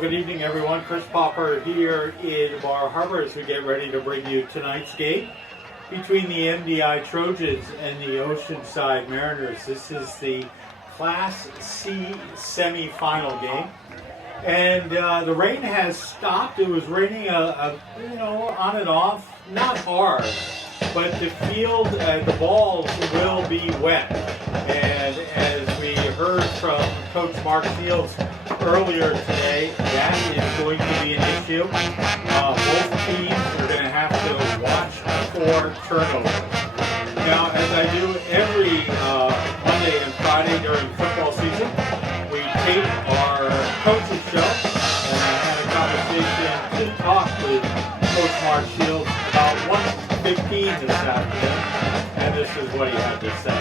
Well, good evening, everyone. Chris Popper here in Bar Harbor as we get ready to bring you tonight's game between the MDI Trojans and the Oceanside Mariners. This is the Class C semifinal game. And the rain has stopped. It was raining, on and off, not hard, but the field, the balls will be wet. And as we heard from Coach Mark Fields earlier today, that is going to be an issue. Both teams are going to have to watch for turnovers. Now, as I do every Monday and Friday during football season, we tape our coaches show, and I had a conversation to talk with Coach Mark Fields about 1:15 this afternoon, and this is what he had to say.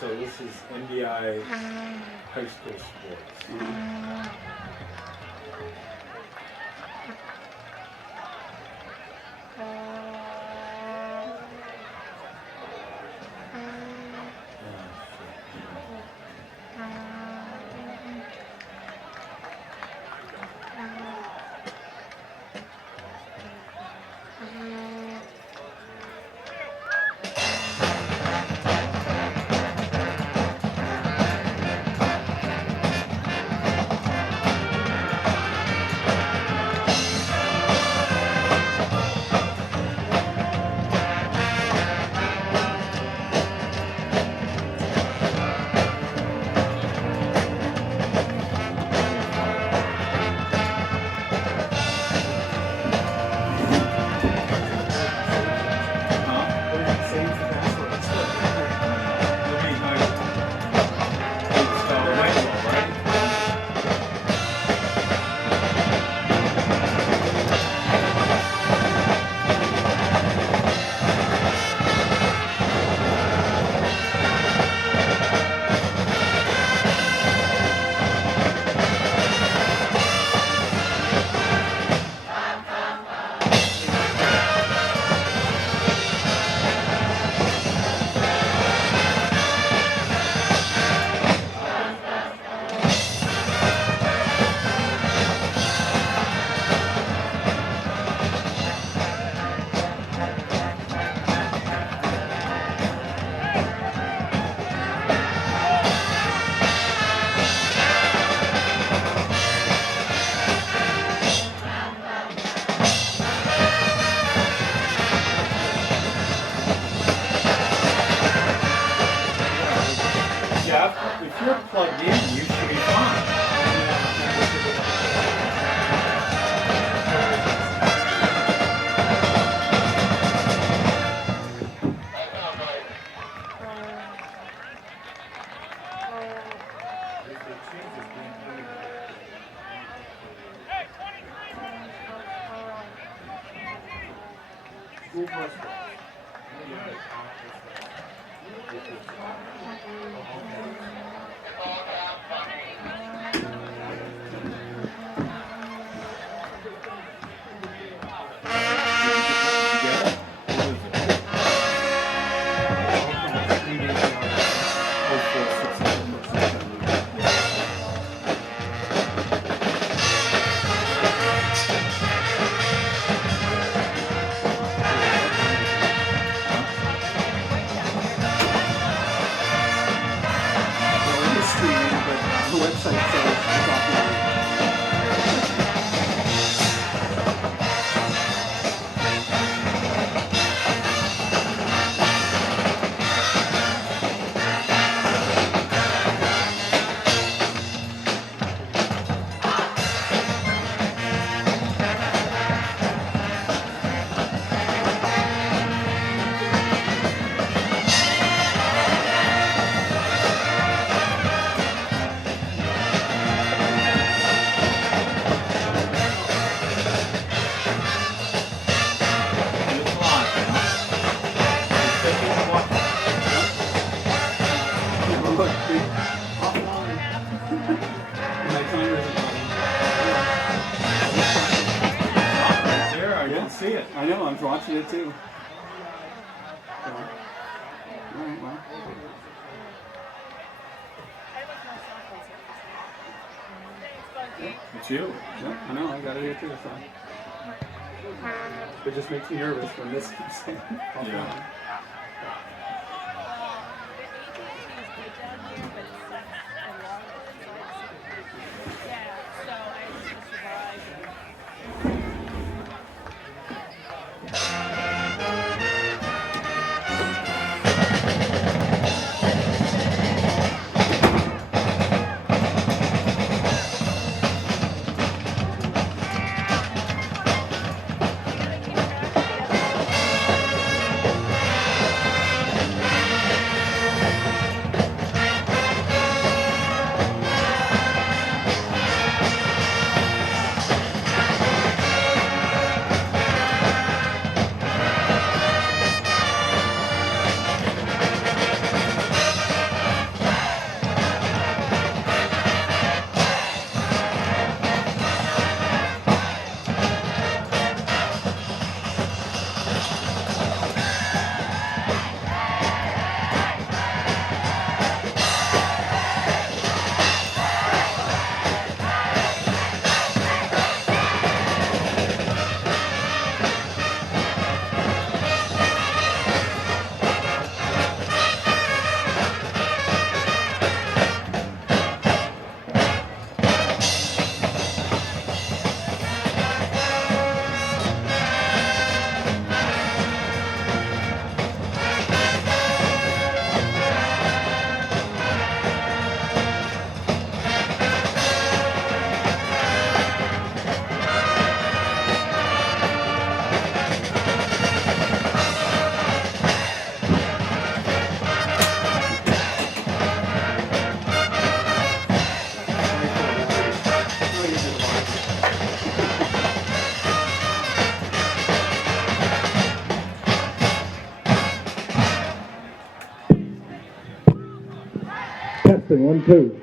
So this is MDI high school sports. If you're plugged in, you should be fine. School bus. see it. I know, I'm watching it too. So, all right, well. It's you. Yeah, I know, I got it here too, so. It just makes me nervous when this keeps saying. Yeah. Testing, 1, 2.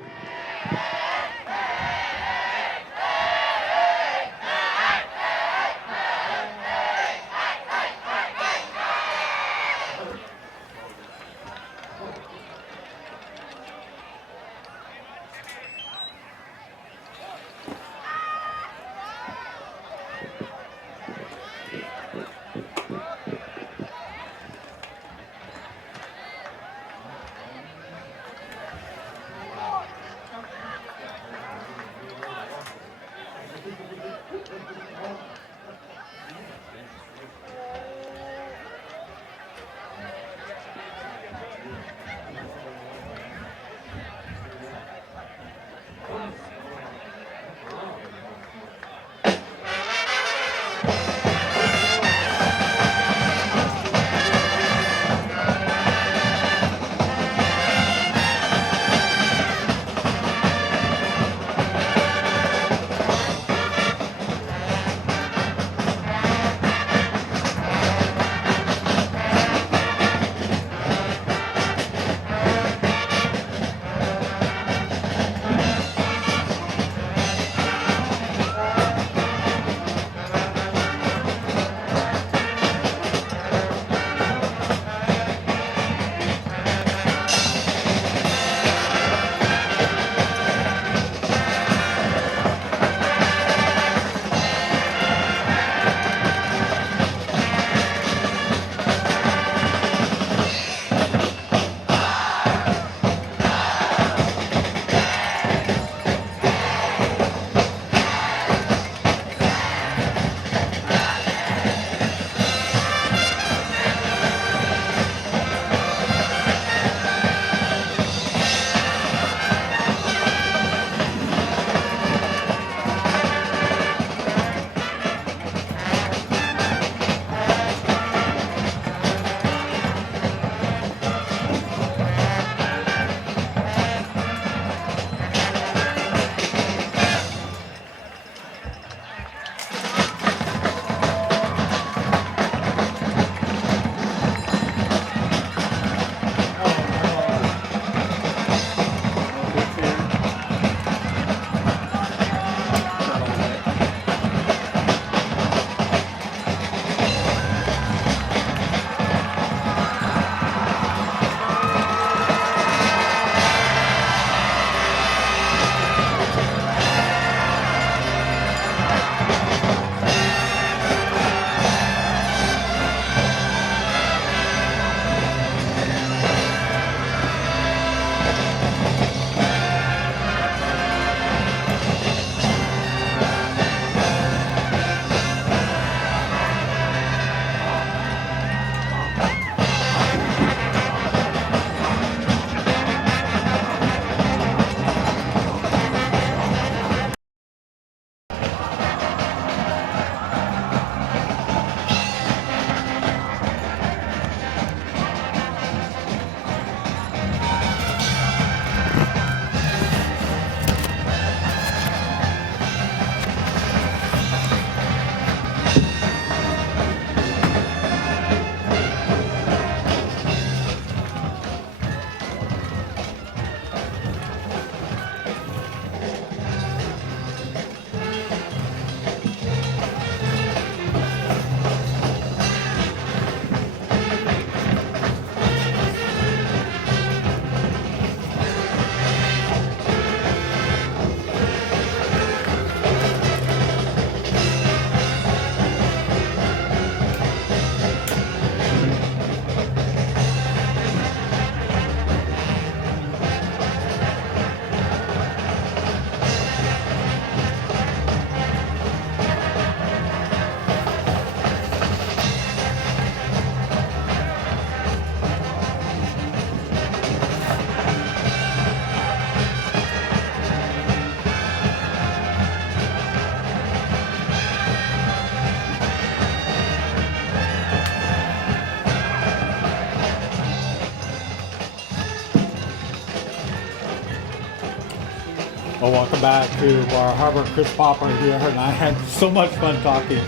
Well, welcome back to Bar Harbor. Chris Popper here, and I had so much fun talking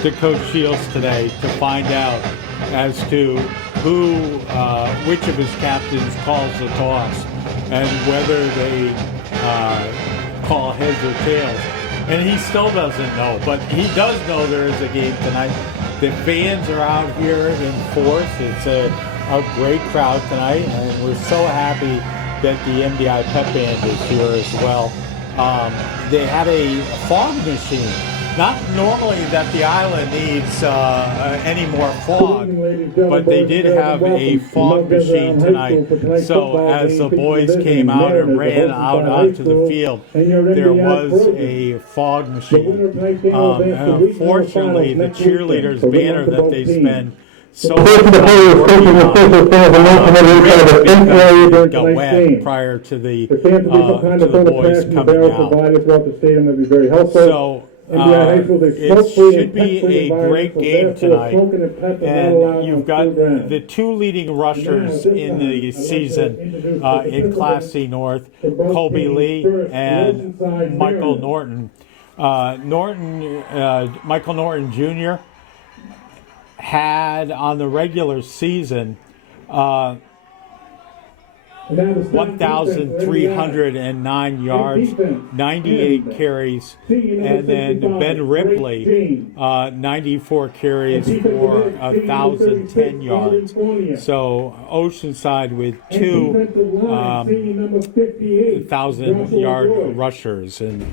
to Coach Shields today to find out as to which of his captains calls the toss and whether they call heads or tails. And he still doesn't know, but he does know there is a game tonight. The fans are out here in force. It's a great crowd tonight, and we're so happy that the MDI Pep Band is here as well. They had a fog machine. Not normally that the island needs any more fog, but they did have a fog machine tonight. So as the boys came out and ran out onto the field, there was a fog machine. Unfortunately, the cheerleaders' banner that they spend so much time working on it got wet prior to the boys coming out. So it should be a great game tonight, and you've got the two leading rushers in the season in Class C North, Colby Lee and Michael Norton. Michael Norton Jr. had on the regular season 1,309 yards, 98 carries, and then Ben Ripley, 94 carries for 1,010 yards. So Oceanside with two 1,000-yard rushers, and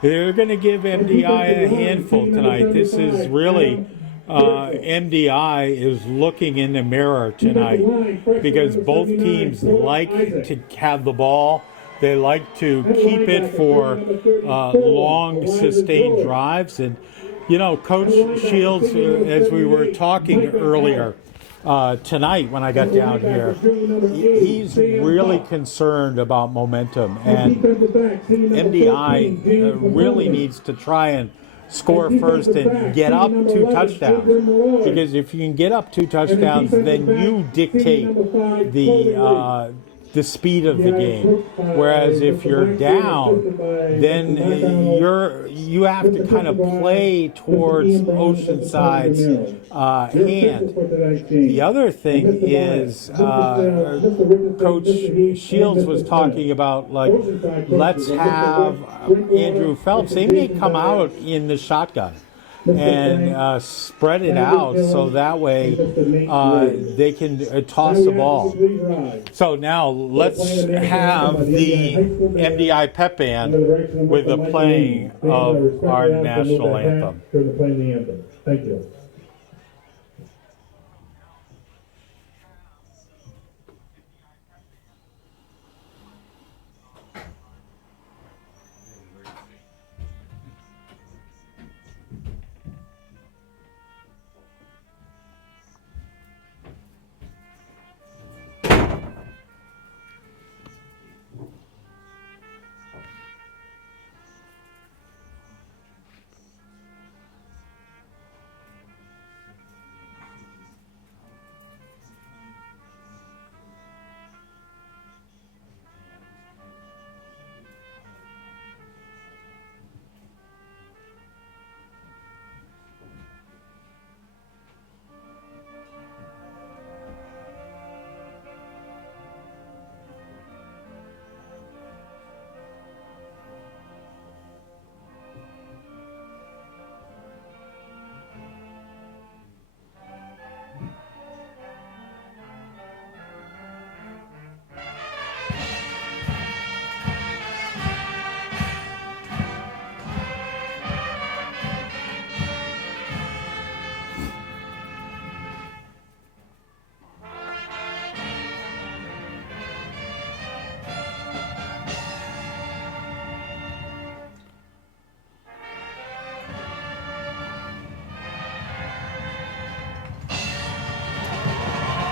they're going to give MDI a handful tonight. This is really MDI is looking in the mirror tonight because both teams like to have the ball. They like to keep it for long, sustained drives. And, you know, Coach Shields, as we were talking earlier tonight when I got down here, he's really concerned about momentum. And MDI really needs to try and score first and get up 2 touchdowns. Because if you can get up 2 touchdowns, then you dictate the speed of the game. Whereas if you're down, then you have to kind of play towards Oceanside's hand. The other thing is Coach Shields was talking about, like, let's have Andrew Phelps. They may come out in the shotgun and spread it out so that way they can toss the ball. So now let's have the MDI Pep Band with the playing of our national anthem. Thank you.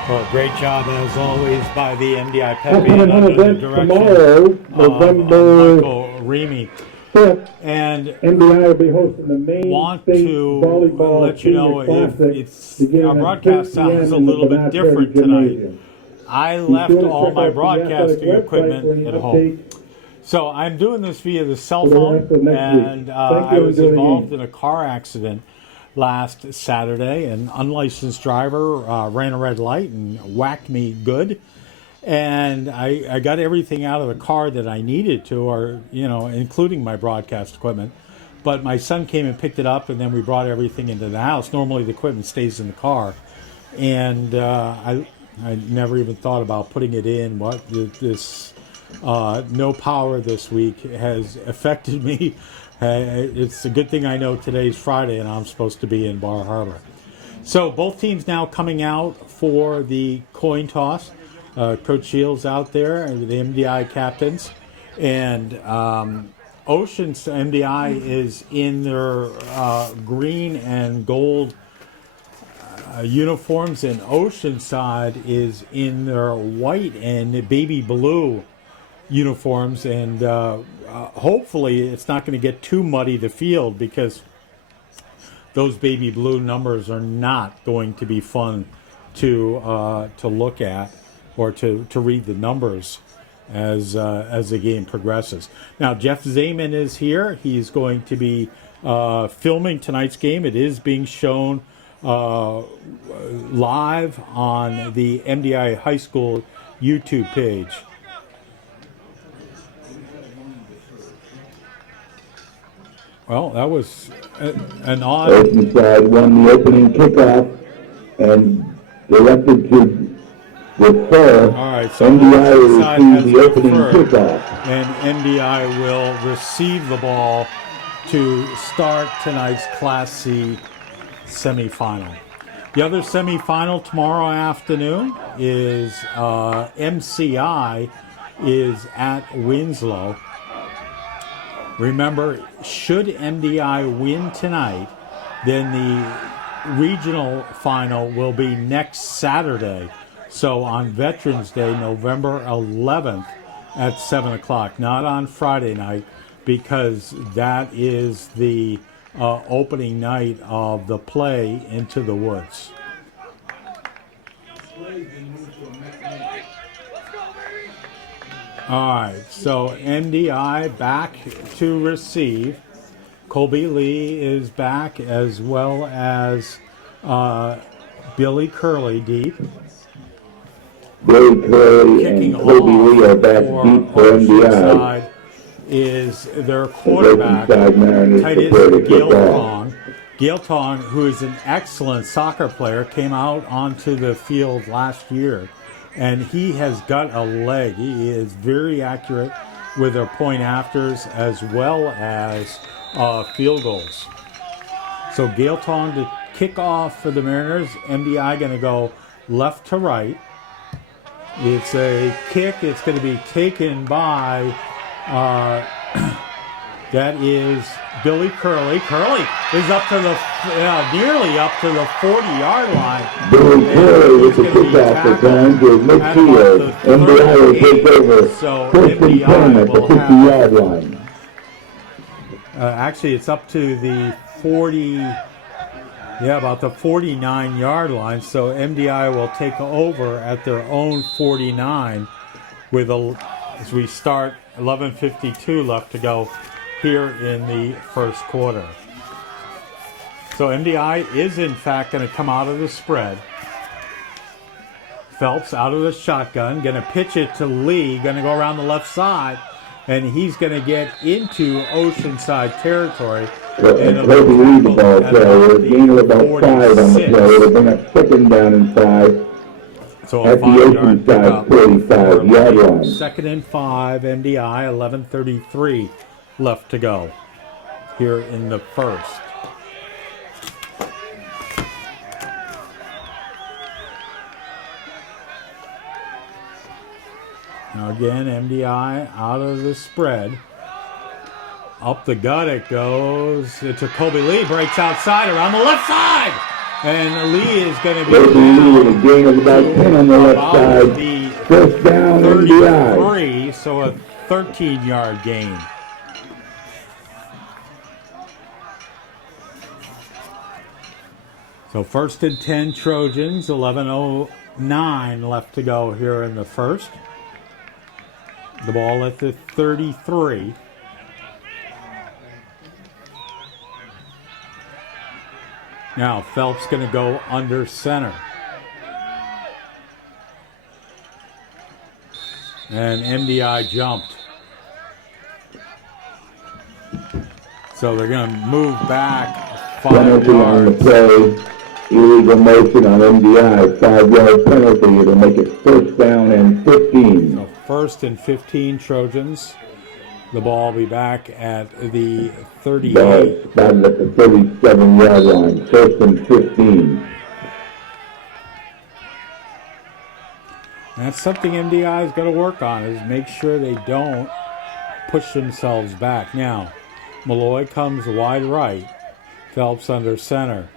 Well, great job as always by the MDI Pep Band under the direction of Michael Remy. And MDI will be hosting the main want state to volleyball let you know senior if classic it's beginning our at broadcast 6 sounds a p.m. little in the bit Bernard different Perry tonight. Gymnasium. I Be left sure to all check my out the broadcasting athletic website equipment for any at home. updates So I'm doing this via the cell We're gonna phone, have to next and week. I was Doing involved it. in a car accident last Saturday. An unlicensed driver ran a red light and whacked me good. And I got everything out of the car that I needed to, or, you know, including my broadcast equipment. But my son came and picked it up, and then we brought everything into the house. Normally the equipment stays in the car. And I never even thought about putting it in. This no power this week has affected me. It's a good thing I know today's Friday and I'm supposed to be in Bar Harbor. So both teams now coming out for the coin toss. Coach Shields out there, and the MDI captains, and Oceans MDI is in their green and gold uniforms, and Oceanside is in their white and baby blue uniforms, and hopefully it's not going to get too muddy the field, because those baby blue numbers are not going to be fun to look at, or to read the numbers as the game progresses. Now Jeff Zayman is here. He's going to be filming tonight's game. It is being shown live on the MDI High School YouTube page. Well, that was an odd... Oceanside won the opening kickoff and elected to refer. All right, so MDI Oceanside has received the opening referred, kickoff. and MDI will receive the ball to start tonight's Class C semifinal. The other semifinal tomorrow afternoon is MCI is at Winslow. Remember, should MDI win tonight, then the regional final will be next Saturday. So on Veterans Day, November 11th at 7 o'clock, not on Friday night, because that is the opening night of the play Into the Woods. All right, so MDI back to receive. Colby Lee is back, as well as Billy Curley deep. Billy Curley Kicking and Kobe Lee are back for deep for MDI. Oceanside is their quarterback, Oceanside Mariners tight end prepare to kick Gail off. Tong. Gail Tong, who is an excellent soccer player, came out onto the field last year, and he has got a leg. He is very accurate with their point afters as well as field goals. So Gail Tong to kick off for the Mariners. MDI going to go left to right. It's a kick. It's going to be taken by, that is Billy Curley. Curley is up to the, nearly up to the 40-yard line. Billy Curley with the kickoff return to midfield. MDI will take over So first and 10 MDI at the will 50-yard line. Actually, it's up to the 40, about the 49-yard line. So MDI will take over at their own 49 with as we start 11:52 left to go here in the first quarter. So MDI is in fact going to come out of the spread. Phelps out of the shotgun, going to pitch it to Lee, going to go around the left side, and he's going to get into Oceanside territory. And Kobe Lee the ball carrier, gain of about 5 on the play to bring up second down and 5. So at the Oceanside 45-yard line. Second and 5, MDI, 11:33 left to go here in the first. Now again, MDI out of the spread. Up the gut it goes. It's a Kobe Lee, breaks outside around the left side. And Lee is going to be Kobe Lee with a gain of about 10 on the left side. the First down, MDI. 33, so a 13-yard gain. So first and 10 Trojans, 11:09 left to go here in the first. The ball at the 33. Now Phelps going to go under center. And MDI jumped. So they're going to move back 5 Penalty on the yards. play. Illegal motion on MDI. 5-yard penalty. It'll make it first down and 15. So first and 15 Trojans. The ball will be back at the 38. Ball spotted at the 37-yard line. First and 15. That's something MDI's got to work on, is make sure they don't push themselves back. Now, Malloy comes wide right. Phelps under center.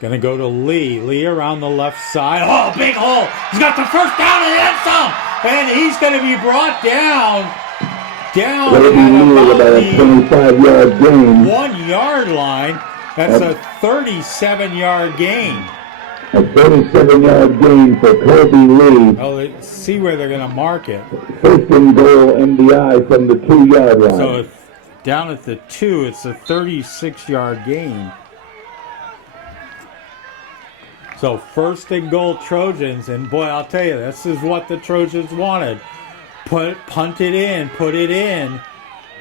Gonna go to Lee. Lee around the left side. Oh, big hole! He's got the first down in the end zone! And he's gonna be brought down at about the 25-yard gain. 1 yard line. That's a 37-yard gain. A 37-yard gain for Kobe Lee. Oh, let's see where they're going to mark it. First and goal, MDI from the 2-yard line. So if down at the 2, it's a 36-yard gain. So first and goal Trojans, and boy, I'll tell you, this is what the Trojans wanted. Punt it in, put it in,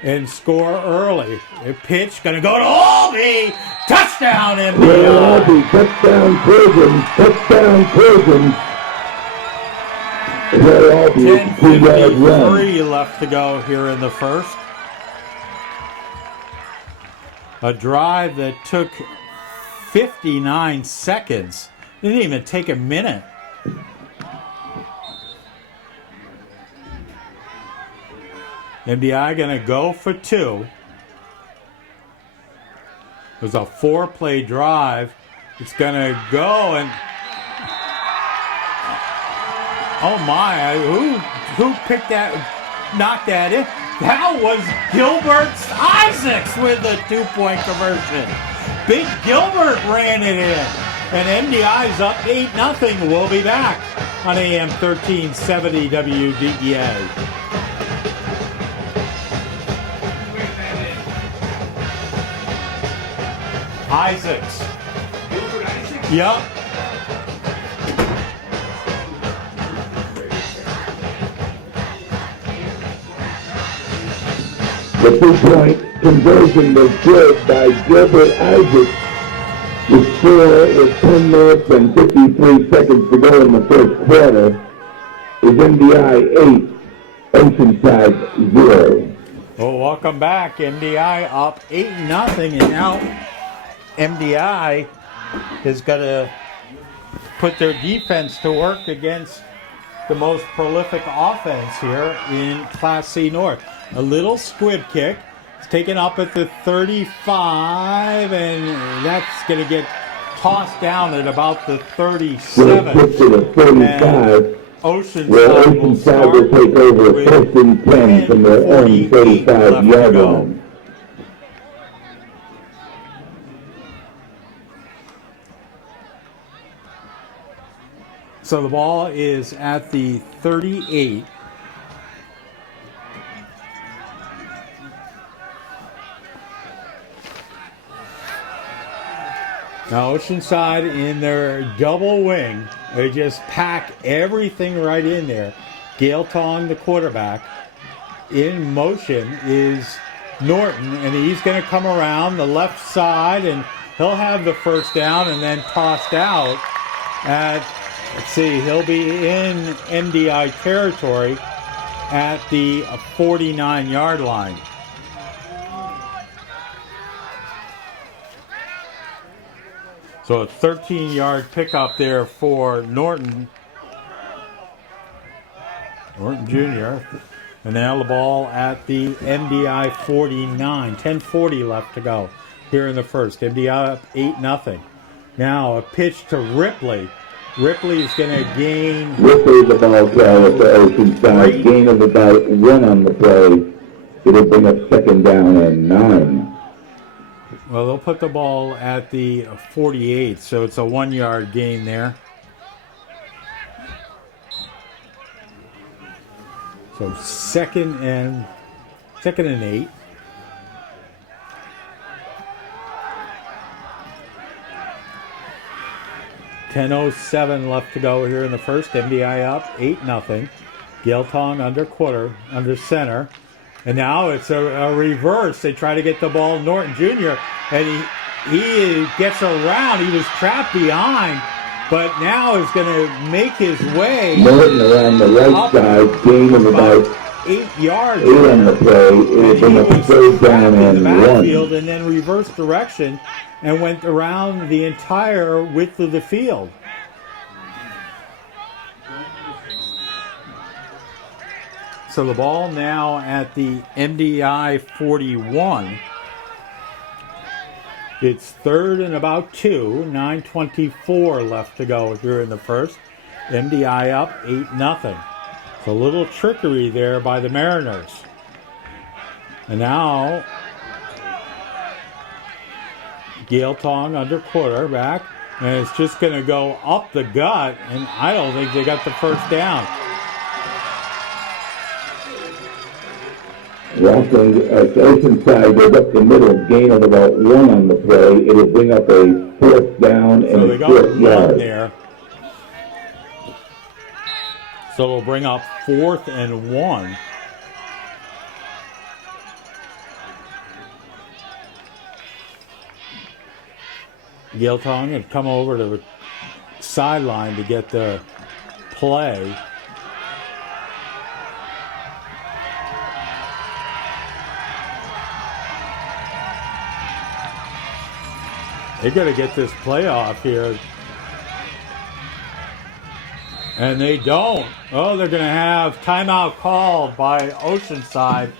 and score early. A pitch going to go to Albee. Touchdown, MDI. Albee, touchdown Trojans, touchdown Trojans. 10:53 left to go here in the first. A drive that took 59 seconds. Didn't even take a minute. MDI going to go for 2. It was a 4-play drive. It's going to go and... Oh my, who picked that, knocked that in? That was Gilbert Isaacs with the 2-point conversion. Big Gilbert ran it in. And MDI's up 8-0. We'll be back on AM 1370 WDEA. Isaacs. Yep. The 2-point conversion was good by Gilbert Isaacs. The score is 10 minutes and 53 seconds to go in the first quarter. Is MDI 8, Oceanside 0. Well, welcome back. MDI up 8-0, and now MDI is going to put their defense to work against the most prolific offense here in Class C North. A little squib kick. It's taken up at the 35, and that's going to get tossed down at about the 37. To the 35. Oceanside will start will take over with first and 10 from their own 35-yard line. So the ball is at the 38. Now Oceanside in their double wing, they just pack everything right in there. Gail Tong, the quarterback. In motion is Norton, and he's going to come around the left side, and he'll have the first down and then tossed out at, let's see, he'll be in MDI territory at the 49-yard line. So a 13-yard pickup there for Norton Jr. And now the ball at the MDI 49. 10:40 left to go here in the first. MDI up 8-0. Now a pitch to Ripley. Ripley is going to gain... Ripley, the ball carrier for Oceanside. Gain of about 1 on the play. It'll bring up second down and 9. Well, they'll put the ball at the 48, so it's a 1-yard gain there. So second and 8. .10:07 left to go here in the first. MDI up 8-0. Gaeltong under center. And now it's a reverse. They try to get the ball to Norton Jr. And he gets around. He was trapped behind. But now is going to make his way. Norton around the right side, gain of about 8 yards. 8 on the play. It was in a third down in the and backfield 1. and then reversed direction and went around the entire width of the field. So the ball now at the MDI 41. It's third and about 2. 9:24 left to go here in the first. MDI up 8-0. It's a little trickery there by the Mariners. And now Gaeltong under quarterback. And it's just going to go up the gut. And I don't think they got the first down. Oceanside goes up the middle, gain of about 1 on the play. It'll bring up a fourth down and a short yard. There. So it'll bring up 4th and 1. Gaeltong had come over to the sideline to get the play. They got to get this playoff here. And they don't. Oh, they're going to have timeout called by Oceanside.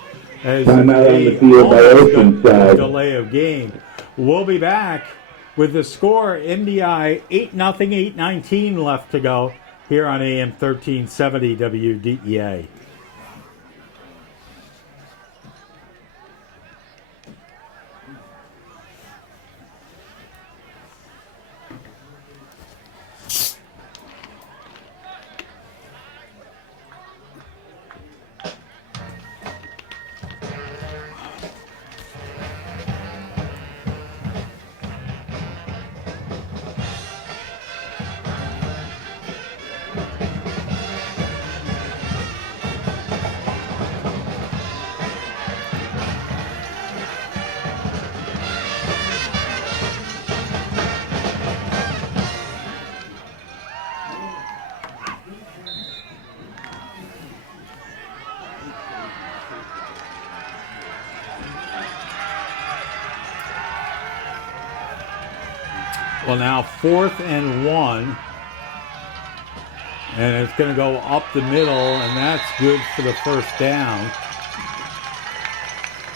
As timeout on the field by Oceanside. Delay of game. We'll be back with the score. MDI 8-0, 8:19 left to go here on AM 1370 WDEA. Well, now 4th and 1. And it's going to go up the middle, and that's good for the first down.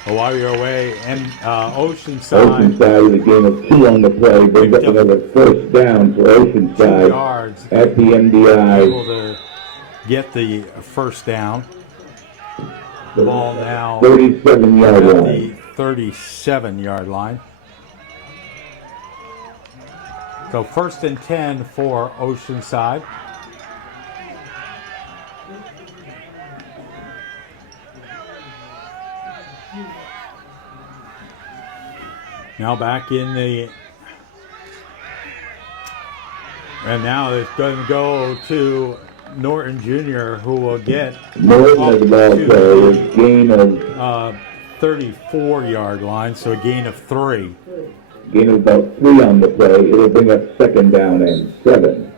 While you're away, Oceanside. Oceanside with a gain of 2 on the play. Brings up another first down for Oceanside 2 yards at the MDI. Able to get the first down. The ball now 37-yard at line. the 37-yard line. So 1st and 10 for Oceanside. Now back in the... And now it's going to go to Norton Jr., who will get... Norton has the ball carrier, gain of... 34-yard line, so a gain of 3. Gain of about 3 on the play. It'll bring up 2nd down and 7.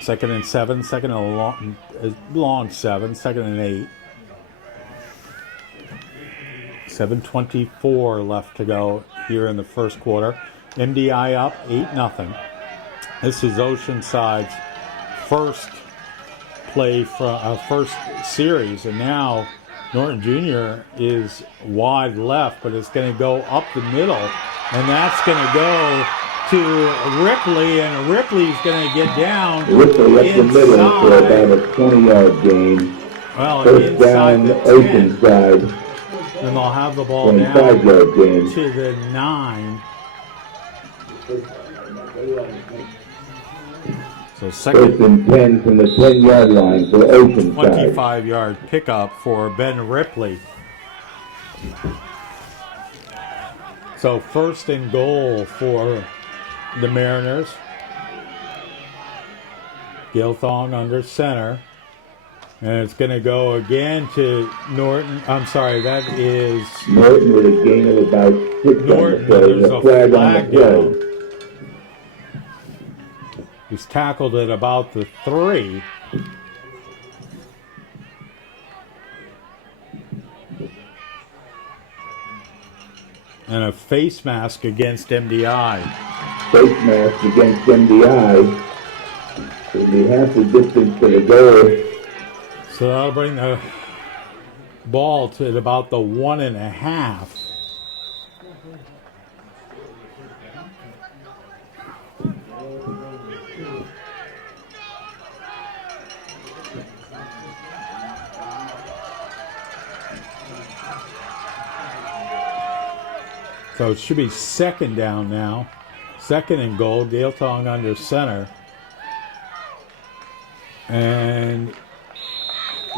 2nd and 7, 2nd and long 7, 2nd and 8. 7:24 left to go here in the first quarter. MDI up 8-0. This is Oceanside's first play from first series, and now Norton Jr. is wide left, but it's going to go up the middle, and that's going to go to Ripley, and Ripley's going to get down Ripley up the middle for inside. about a 20-yard gain. Well, First inside down, the 10, Oceanside, and they'll have the ball now 25-yard gain. to the 9. So So First second and 10 from the 10-yard line for Oceanside. 25-yard pickup for Ben Ripley. So first and goal for the Mariners. Gilthong under center. And it's going to go again to Norton. I'm sorry, that is Norton with a gain of about 6 Norton. on the play. There's A a flag on the flag play. down. He's tackled at about the 3. And a face mask against MDI. Face mask against MDI. It'll be half the distance to the goal. So that'll bring the ball to about the 1.5. So it should be second down now. Second and goal. Gilthong under center. And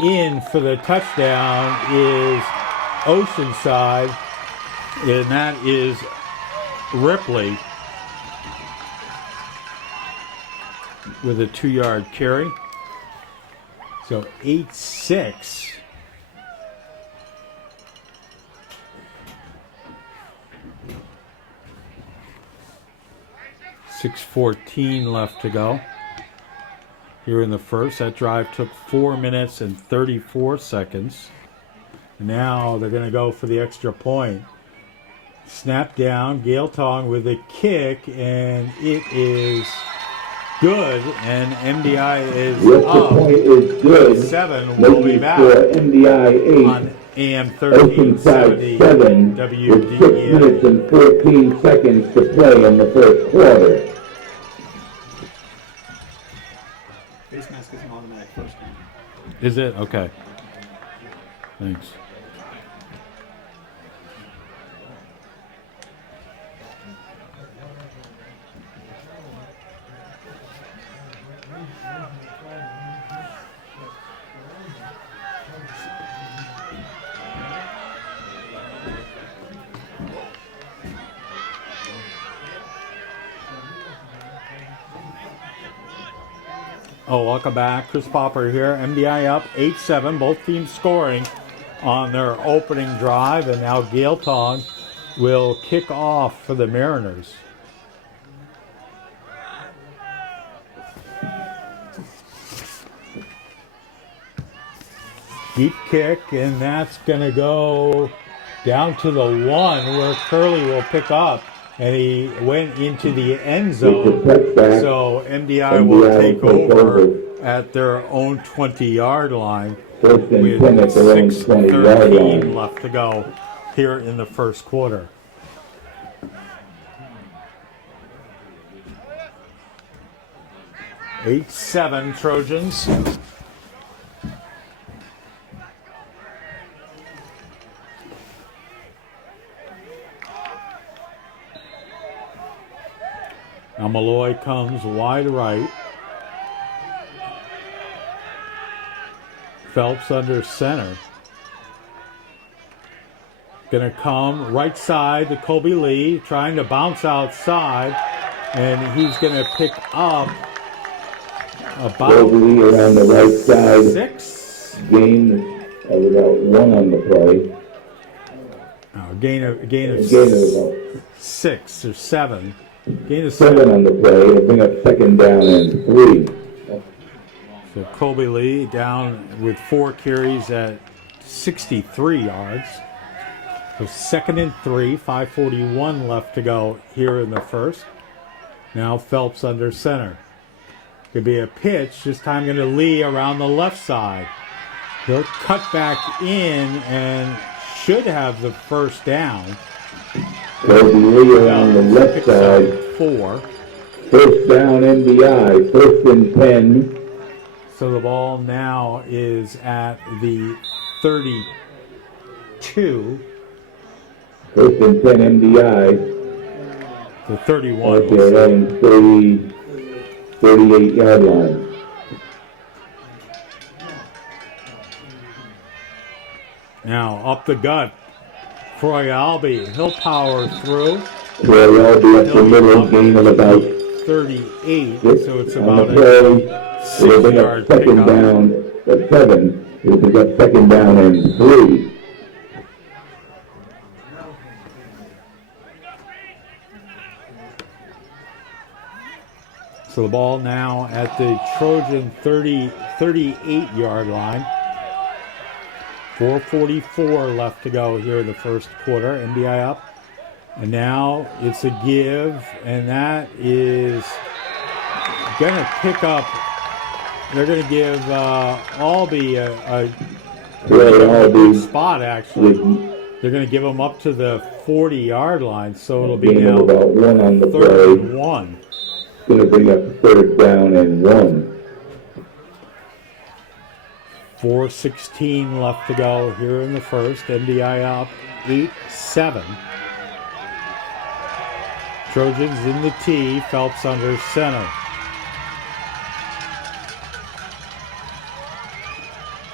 in for the touchdown is Oceanside. And that is Ripley with a 2-yard carry. So 8-6. .6:14 left to go here in the first. That drive took 4 minutes and 34 seconds. Now they're going to go for the extra point. Snap down, Gilthong with a kick, and it is good. And MDI is The extra up. point is good. 7. We'll be back For MDI 8. on AM 1370 Oceanside 7 with 6 minutes WDEA. and 14 seconds to play in the first quarter. Face mask is an automatic first down. Is it? Okay. Thanks. Oh, welcome back. Chris Popper here. MDI up 8-7. Both teams scoring on their opening drive. And now Gilthong will kick off for the Mariners. Deep kick, and that's going to go down to the 1 where Curley will pick up. And he went into the end zone. So MDI will take over at their own 20-yard line with 6:13 left to go here in the first quarter. Eight-7 Trojans. Now Malloy comes wide right. Phelps under center. Gonna come right side to Colby Lee, trying to bounce outside, and he's gonna pick up about Colby Lee around the right side. 6. Gain of about 1 on the play. Gain of about 6 or 7. Gain of 7 on the play to bring up second down and 3. So Colby Lee down with 4 carries at 63 yards. So second and 3, 5:41 left to go here in the first. Now Phelps under center. Could be a pitch. This time going to Lee around the left side. He'll cut back in and should have the first down. Colby Lee around the left side. 4. First down MDI. First and 10. So the ball now is at the 32. First and 10 MDI. The 31. Okay, and 30. 38-yard line. Now up the gut, Troy Albee. He'll power through. Troy Albee up the middle, gain of about 38, 6 so it's on about the play. a It'll bring up 6-yard second pickup. down at 7. It'll bring up second down and 3. So the ball now at the Trojan 38-yard line. 4:44 left to go here in the first quarter. MDI up. And now it's a give, and that is going to pick up. They're going to give Albee a good spot, actually. They're going to give him up to the 40-yard line, so it'll be now about 1 on the 31. Play. Going to bring up third down and 1. 4:16 left to go here in the first. MDI up 8-7. Trojans in the tee. Phelps under center.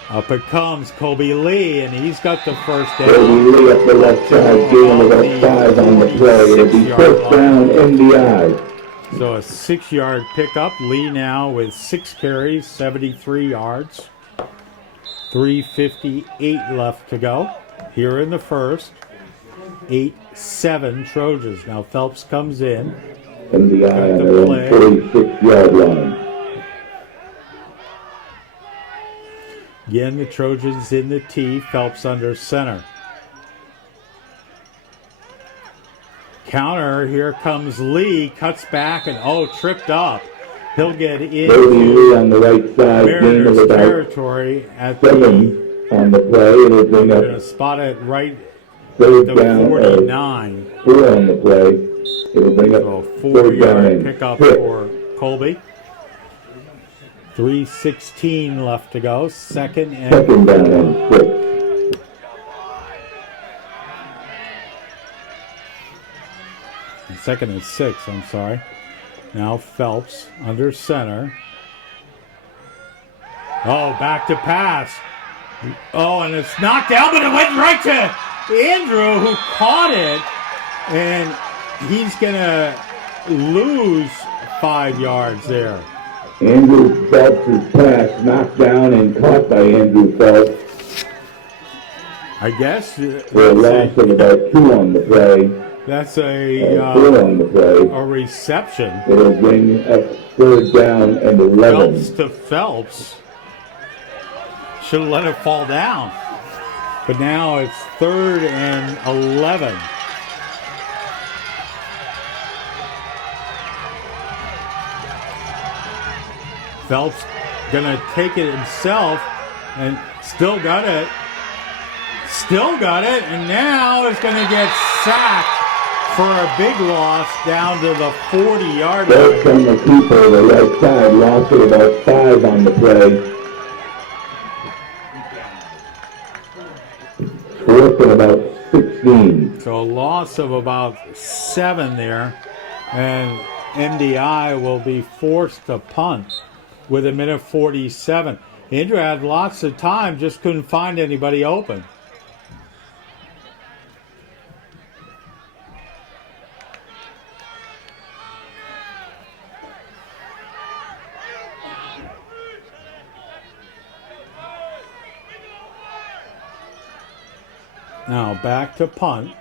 Up it comes Kobe Lee, and he's got the first down. Kobe Lee up the left side, gain about 5 on the play. It'll be first down MDI. So a 6-yard pickup. Lee now with 6 carries, 73 yards. 3:58 left to go here in the first. 8-7 Trojans. Now Phelps comes in. MDI on their own 46-yard line. Again, the Trojans in the tee. Phelps under center. Counter. Here comes Lee. Cuts back and tripped up. He'll get into Lee on the right side, Mariners territory at 7 on the play. It'll bring up. They're going to spot it right Third the down 49. 4 on the play. It'll bring up So third down 4-yard and pickup 6. for Colby. 3:16 left to go. Second Second down and 6. Second and 6, I'm sorry. Now Phelps under center. Back to pass. And it's knocked down, but it went right to Andrew, who caught it. And he's going to lose 5 yards there. Andrew Phelps' pass knocked down and caught by Andrew Phelps. I guess For a loss of about 2 on the play. that's 4 on the play. a reception. It'll bring up third down and 11. Phelps to Phelps. Should have let it fall down. But now it's 3rd and 11. Phelps gonna take it himself and still got it. And now is gonna get sacked for a big loss down to the 40-yard line. Phelps on the keeper, the right side, loss of about 5 on the play. 4th and about 16. So a loss of about 7 there, and MDI will be forced to punt with 1:47. Andrew had lots of time, just couldn't find anybody open. Now back to punt.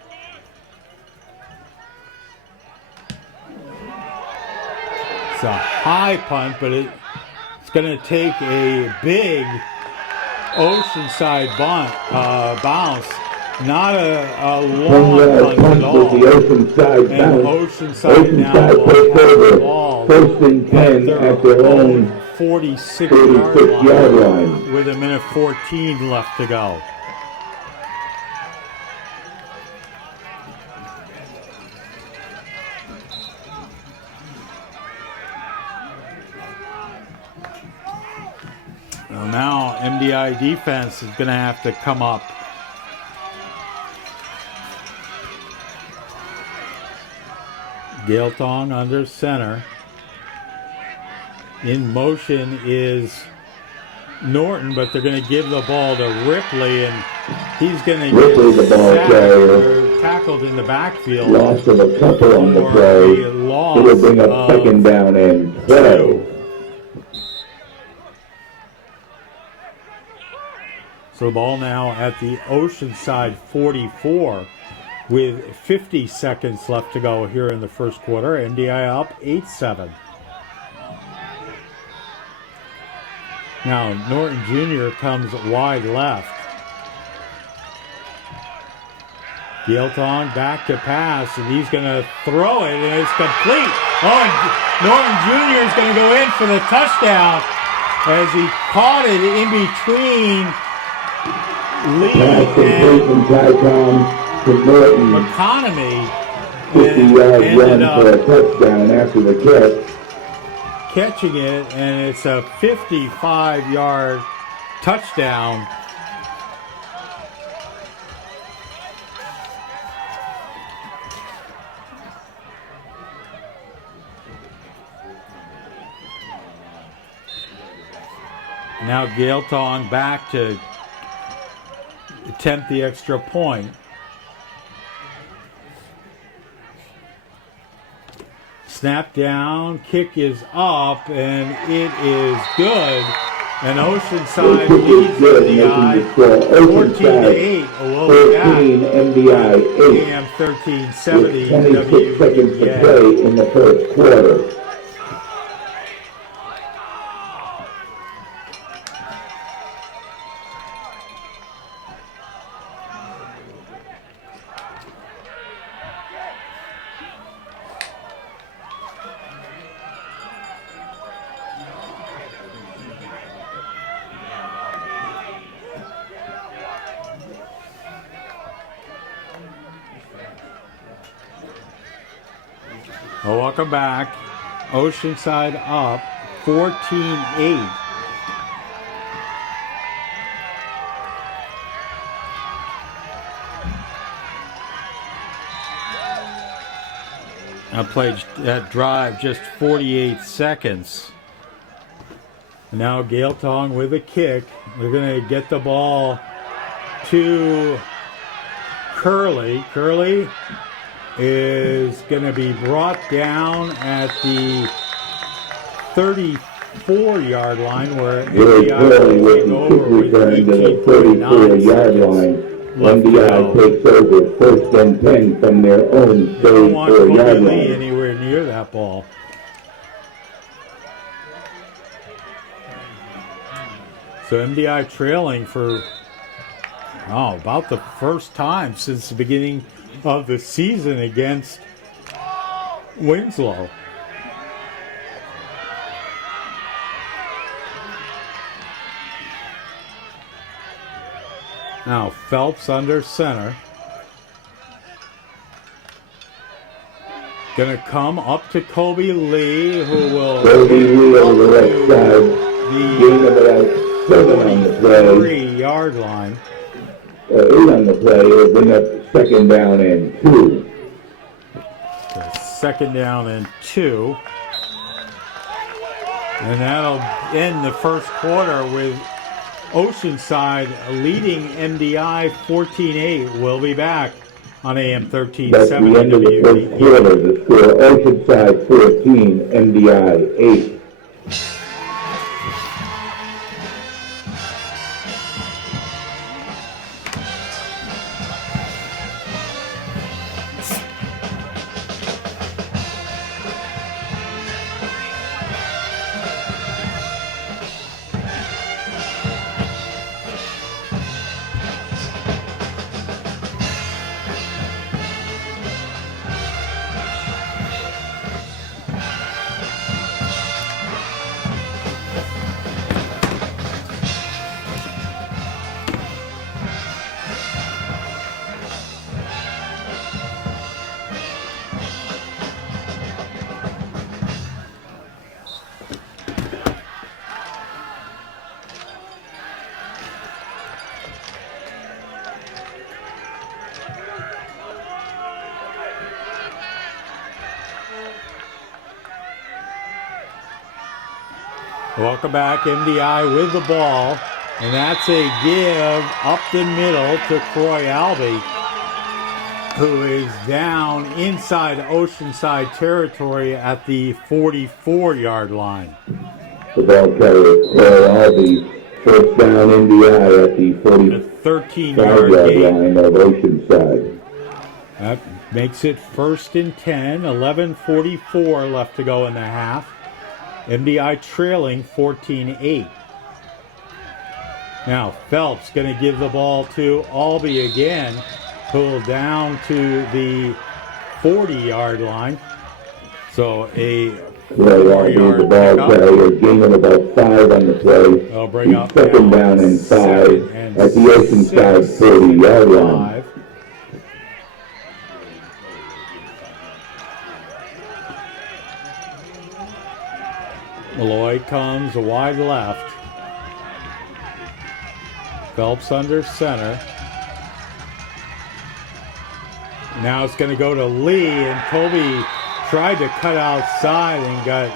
It's a high punt, but it's going to take a big Oceanside bounce. Not a long punt at all. And Oceanside now will have the ball First and 10 at their own 46-yard line with 1:14 left to go. Well, now MDI defense is going to have to come up. Gailtong under center. In motion is Norton, but they're going to give the ball to Ripley, and he's going to Ripley, the get ball sacked carrier, or tackled in the backfield loss of a couple on the for play. a It'll loss bring up second of down and 2. 12. So the ball now at the Oceanside 44 with 50 seconds left to go here in the first quarter. MDI up 8-7. Now Norton Jr. comes wide left. Giltong back to pass, and he's going to throw it, and it's complete. Oh, and Norton Jr. is going to go in for the touchdown as he caught it in between Lee and Economy. 50-yard run for a touchdown after the catch. Catching it, and it's a 55-yard touchdown. Now Gaeltong back to attempt the extra point. Snap down, kick is up, and it is good. And Oceanside leads MDI 14-8. We'll be back. MDI 8. AM 1370 26 seconds to play in the first quarter. Well, welcome back. Oceanside up 14-8. I played that drive just 48 seconds. Now Gaeltong with a kick. They're going to get the ball to Curley. Curley is going to be brought down at the 34-yard line where MDI will take over with 18.9 line. left to MDI go. takes over first and 10 from their own They don't want 34-yard Kobe Lee line. anywhere near that ball. So MDI trailing for about the first time since the beginning of the season against Winslow. Now Phelps under center. Gonna come up to Kobe Lee, who will Kobe Lee on the left side. Gain of about 7 on the play. 43-yard line. 8 on the play. It'll bring up second down and 2. Second down and 2. And that'll end the first quarter with Oceanside leading MDI 14-8. We'll be back on AM 1370 That's the end of the first quarter. The score, Oceanside 14, MDI 8. Welcome back, MDI with the ball. And that's a give up the middle to Croy Albee, who is down inside Oceanside territory at the 44-yard line. The ball carrier, Croy Albee, first down MDI at the 13-yard line of Oceanside. That makes it 1st and 10, 11:44 left to go in the half. MDI trailing 14-8. Now Phelps going to give the ball to Albee again, pulled down to the 40-yard line. So a 4-yard ball carrier, gain of about 5 on the play. They'll bring up second down and 5 at the Oceanside 40-yard line. Malloy comes wide left. Phelps under center. Now it's going to go to Lee, and Toby tried to cut outside and got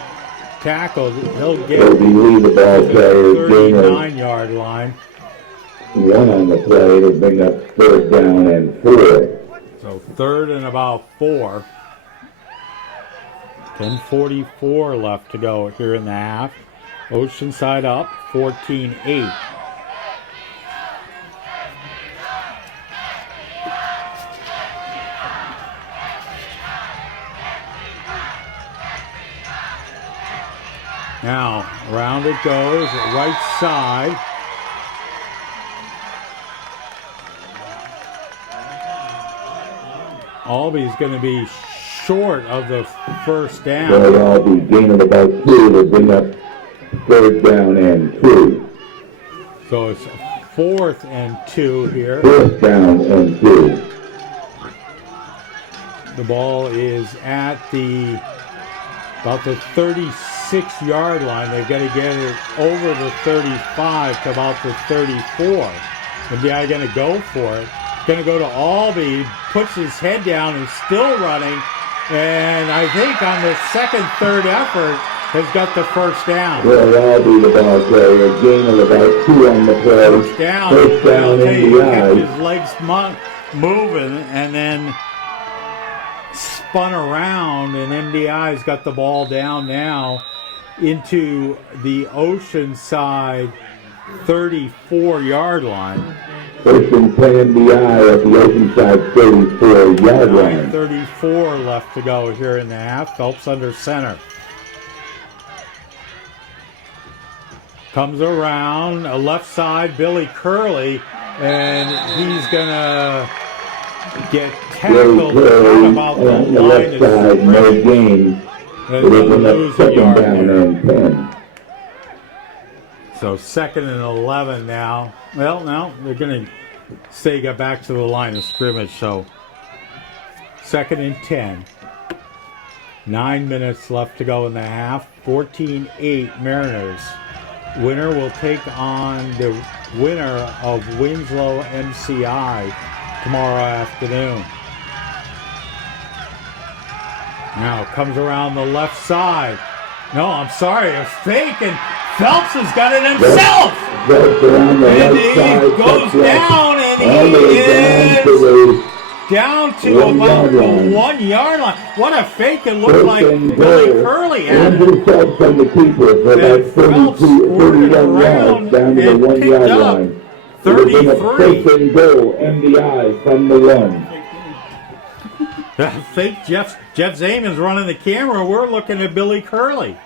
tackled. He'll get to the 39-yard line. 1 on the play to bring up 3rd down and 4. So 3rd and about 4. 10:44 left to go here in the half. Oceanside up 14-8. Now, around it goes, right side. Albee's going to be short of the first down. Albee gaining about 2 to bring up 3rd down and 2. So it's 4th and 2 here. 4th down and 2. The ball is at about the 36-yard line. They've got to get it over the 35 to about the 34. MDI going to go for it. Going to go to Albee, puts his head down and still running. And I think on the second, third effort has got the first down. Albee the ball carrier, gain of about 2 on the play. First down. First down MDI. Kept his legs moving and then spun around, and MDI's got the ball down now into the Oceanside 34-yard line. First and 10 MDI at the Oceanside 34-yard line. 9:34 left to go here in the half. Phelps under center. Comes around, left side, Billy Curley, and he's going to get tackled out about the line of scrimmage. No gain. And they'll lose a yard down there. and 10. So 2nd and 11 now. Well, no, they're going to say get back to the line of scrimmage. So 2nd and 10. 9 minutes left to go in the half. 14-8 Mariners. Winner will take on the winner of Winslow MCI tomorrow afternoon. Now comes around the left side. No, I'm sorry, a fake, and Phelps has got it himself. And he goes down, and he is down to about the 1-yard line. What a fake! It looked like Billy Curley had it. And Phelps squirted around and picked up 33. First and goal, MDI from the 1. Fake Jeff Zaman's running the camera. We're looking at Billy Curley.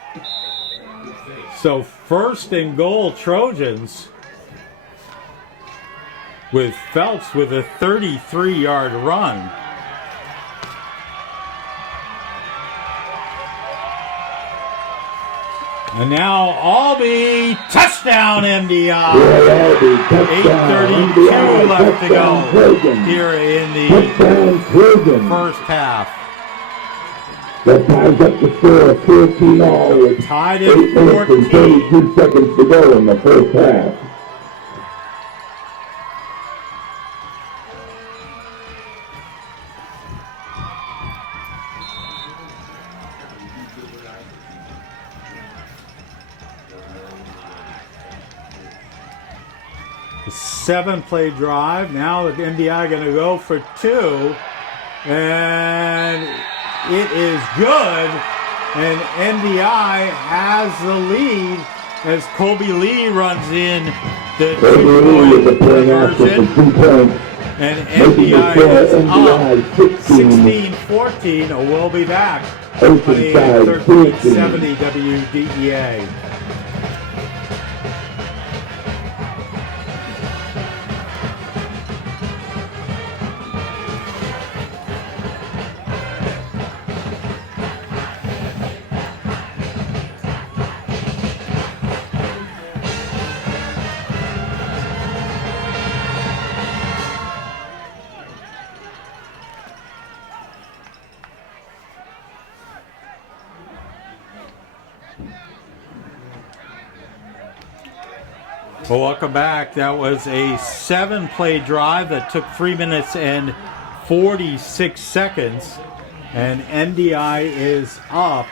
So 1st and goal Trojans with Phelps with a 33-yard run. And now Albee, touchdown MDI. 8:32 left to go here in the first half. That ties up the score of 14 all with Tied 8 at minutes and 14. 32 seconds to go in the first half. 7-play drive. Now the MDI going to go for 2. And it is good. And MDI has the lead as Colby Lee runs in the 2-point conversion. And MDI is up 16-14. We'll be back on AM 1370 WDEA. Well, welcome back. That was a 7-play drive that took 3 minutes and 46 seconds. And MDI is up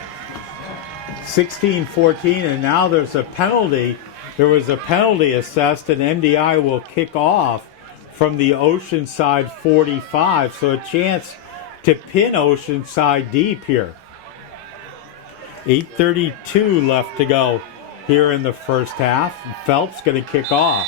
16-14. And now there's a penalty. There was a penalty assessed, and MDI will kick off from the Oceanside 45. So a chance to pin Oceanside deep here. 8:32 left to go here in the first half. Phelps going to kick off.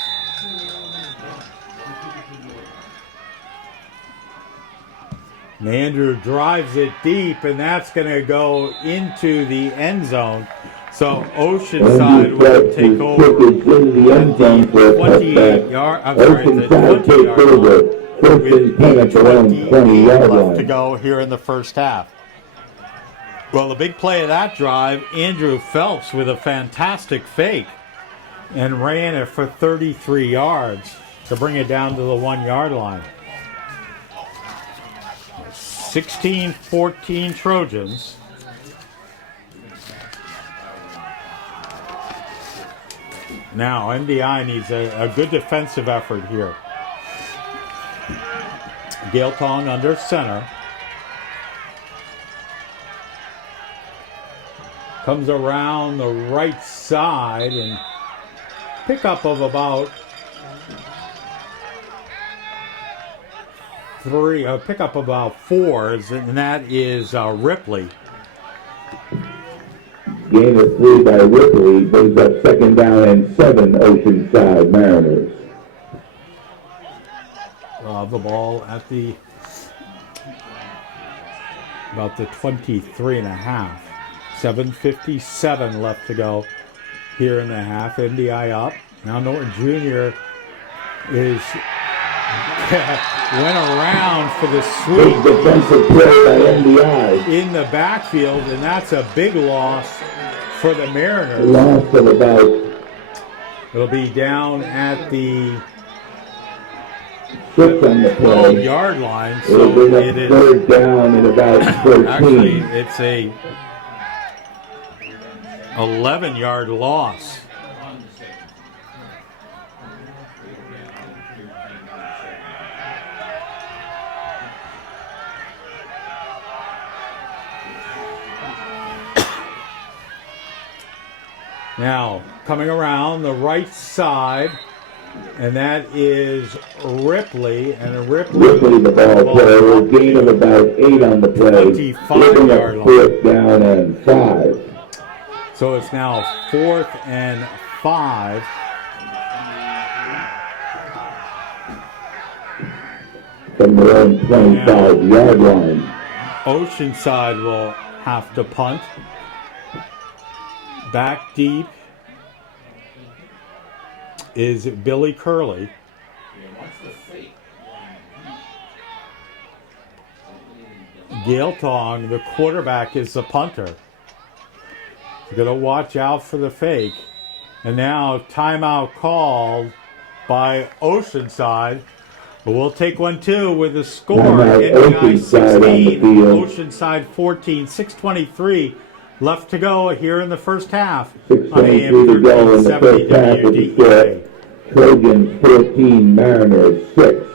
And Andrew drives it deep, and that's going to go into the end zone. So Oceanside will take over at the 28-yard. I'm sorry, the 20-yard line with 8:28 left to go here in the first half. Well, the big play of that drive, Andrew Phelps with a fantastic fake and ran it for 33 yards to bring it down to the 1-yard line. 16-14 Trojans. Now, MDI needs a good defensive effort here. Gail Tong under center. Comes around the right side and pickup of about pickup about 4, and that is Ripley. Gain of 3 by Ripley brings up 2nd down and 7 Oceanside Mariners. The ball at about the 23.5. 7:57 left to go here in the half. MDI up. Now Norton Jr. is went around for the sweep. Big defensive play by MDI. In the backfield, and that's a big loss for the Mariners. Loss of about. It'll be down at the 6 on the play. 12-yard line. It'll So bring up it is 3rd down and about 13. actually it's a 11-yard loss. Now, coming around the right side, and that is Ripley. And Ripley The ball player, gain of about 8 on the play. 25-yard line. 4th down and 5. So it's now 4th and 5. From their own 25-yard line. Oceanside will have to punt. Back deep is Billy Curley. Gail Tong, the quarterback, is the punter. You're going to watch out for the fake. And now timeout called by Oceanside. But we'll take one too with the score. MDI 16, Oceanside 14, 6:23 left to go here in the first half. On AM 1370 WDEA. Trojans 14, Mariners 6.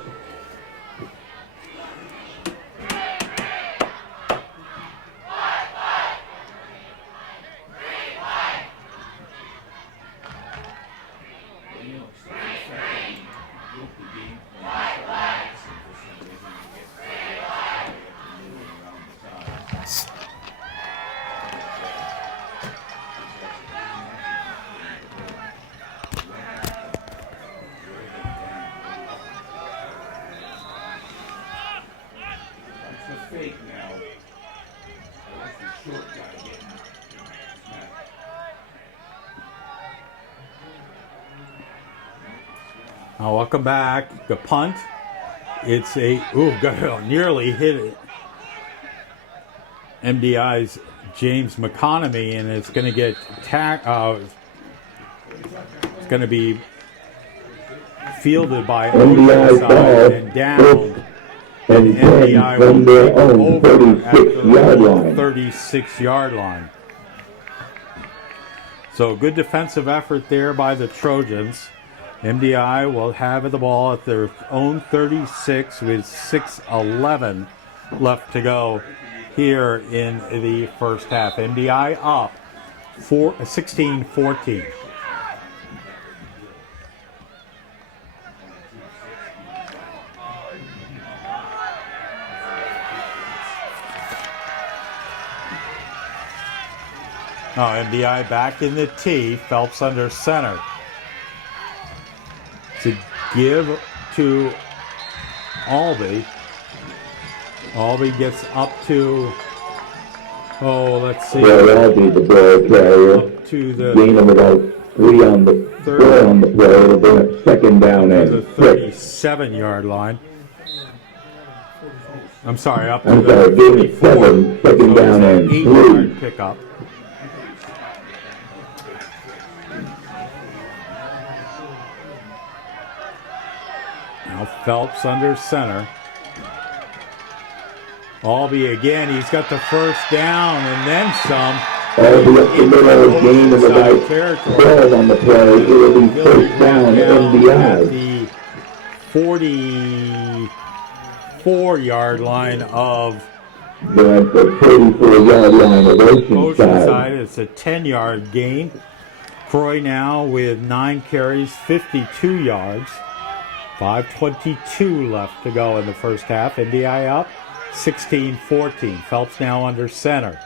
Welcome back. The punt. It's nearly hit it. MDI's James McConomy, and it's going to get it's going to be fielded by Oceanside and down. And MDI will take over at the 36-yard line. So good defensive effort there by the Trojans. MDI will have the ball at their own 36 with 6:11 left to go here in the first half. MDI up 16-14. MDI back in the T. Phelps under center. To give to Albee. Albee gets up to, let's see. Albee, the ball carrier. Up to the gain of about 4 on the play. It'll bring up second down and the 37-yard line. I'm sorry, up to the 37, second down and 8-yard pickup. Now Phelps under center. Albee again, he's got the first down and then some. Albee up the middle, gain of about 12 on the play. It'll be first down, MDI. The 44-yard line of the 34-yard line of Oceanside. It's a 10-yard gain. Croy now with 9 carries, 52 yards. 5:22 left to go in the first half. MDI up 16-14. Phelps now under center.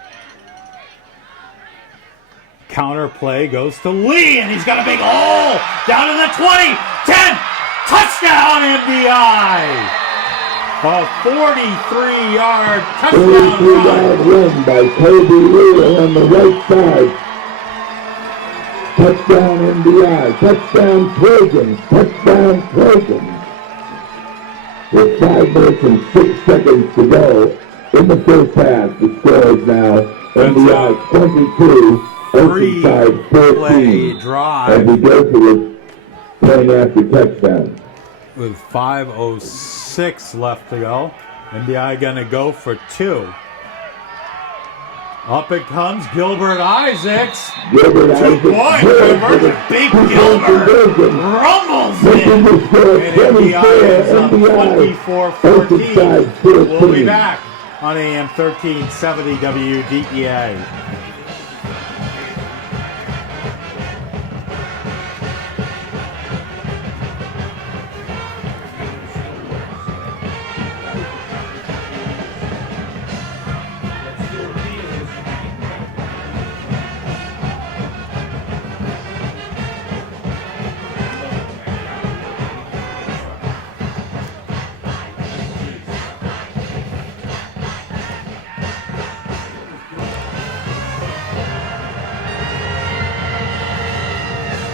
Counter play goes to Lee, and he's got a big hole down in the 20, 10, touchdown MDI. A 43-yard touchdown run by Kobe Lee on the right side. Touchdown MDI, touchdown Trojans, touchdown Trojans. With 5 minutes and 6 seconds to go in the first half, the score is now MDI 22, Oceanside 14. Drive. As we go to this point after touchdown. With 5:06 left to go, MDI gonna go for 2. Up it comes Gilbert Isaacs. 2-point conversion. Big Gilbert rumbles in. And MDI is up 24-14. We'll be back on AM 1370 WDEA.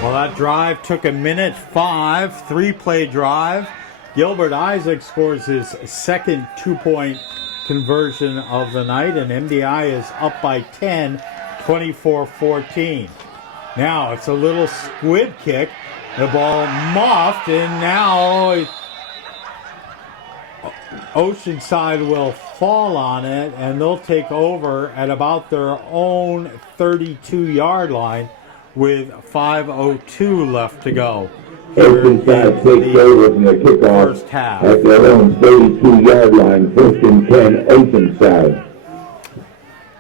Well, that drive took 1:05, 3-play drive. Gilbert Isaac scores his second 2-point conversion of the night, and MDI is up by 10, 24-14. Now it's a little squib kick. The ball muffed, and now Oceanside will fall on it, and they'll take over at about their own 32-yard line with 5:02 left to go. Oceanside takes over from the kickoff first half. At their own 32-yard line, 1st and 10, Oceanside.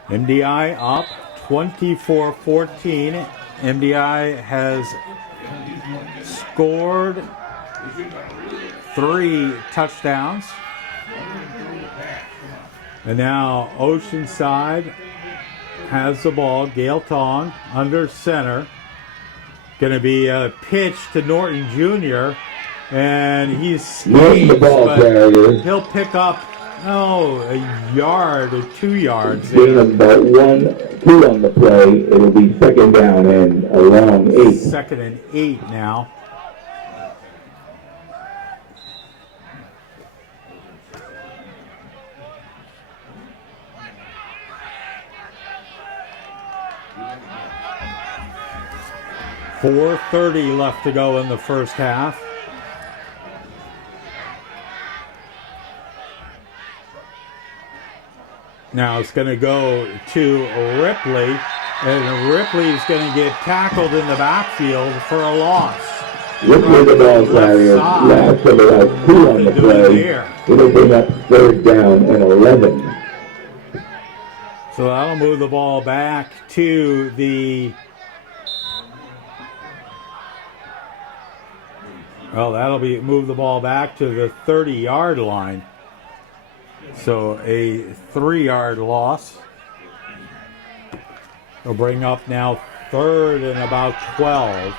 MDI up 24-14. MDI has scored 3 touchdowns. And now Oceanside has the ball. Gale Tong under center. Going to be a pitch to Norton Jr. And he's skate, but he'll pick up a yard or 2 yards. Gain of about 1-2 on the play. It'll be second down and a long 8. 2nd and 8 now. 4:30 left to go in the first half. Now it's going to go to Ripley, and Ripley's going to get tackled in the backfield for a loss. Ripley, the ball carrier, last of about 2 on the play. It'll bring up 3rd down and 11. So that'll move the ball back to the... Well, move the ball back to the 30-yard line. So a 3-yard loss. We'll bring up now 3rd and about 12.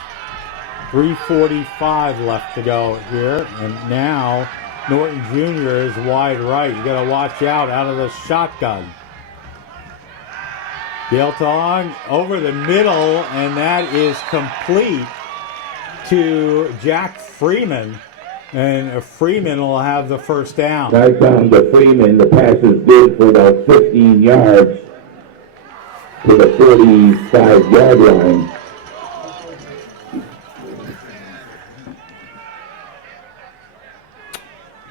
3:45 left to go here. And now Norton Jr. is wide right. You got to watch out of the shotgun. Gailtong over the middle, and that is complete to Jack Freeman. And Freeman will have the first down. Right down to Freeman. The pass is good for about 15 yards to the 45-yard line.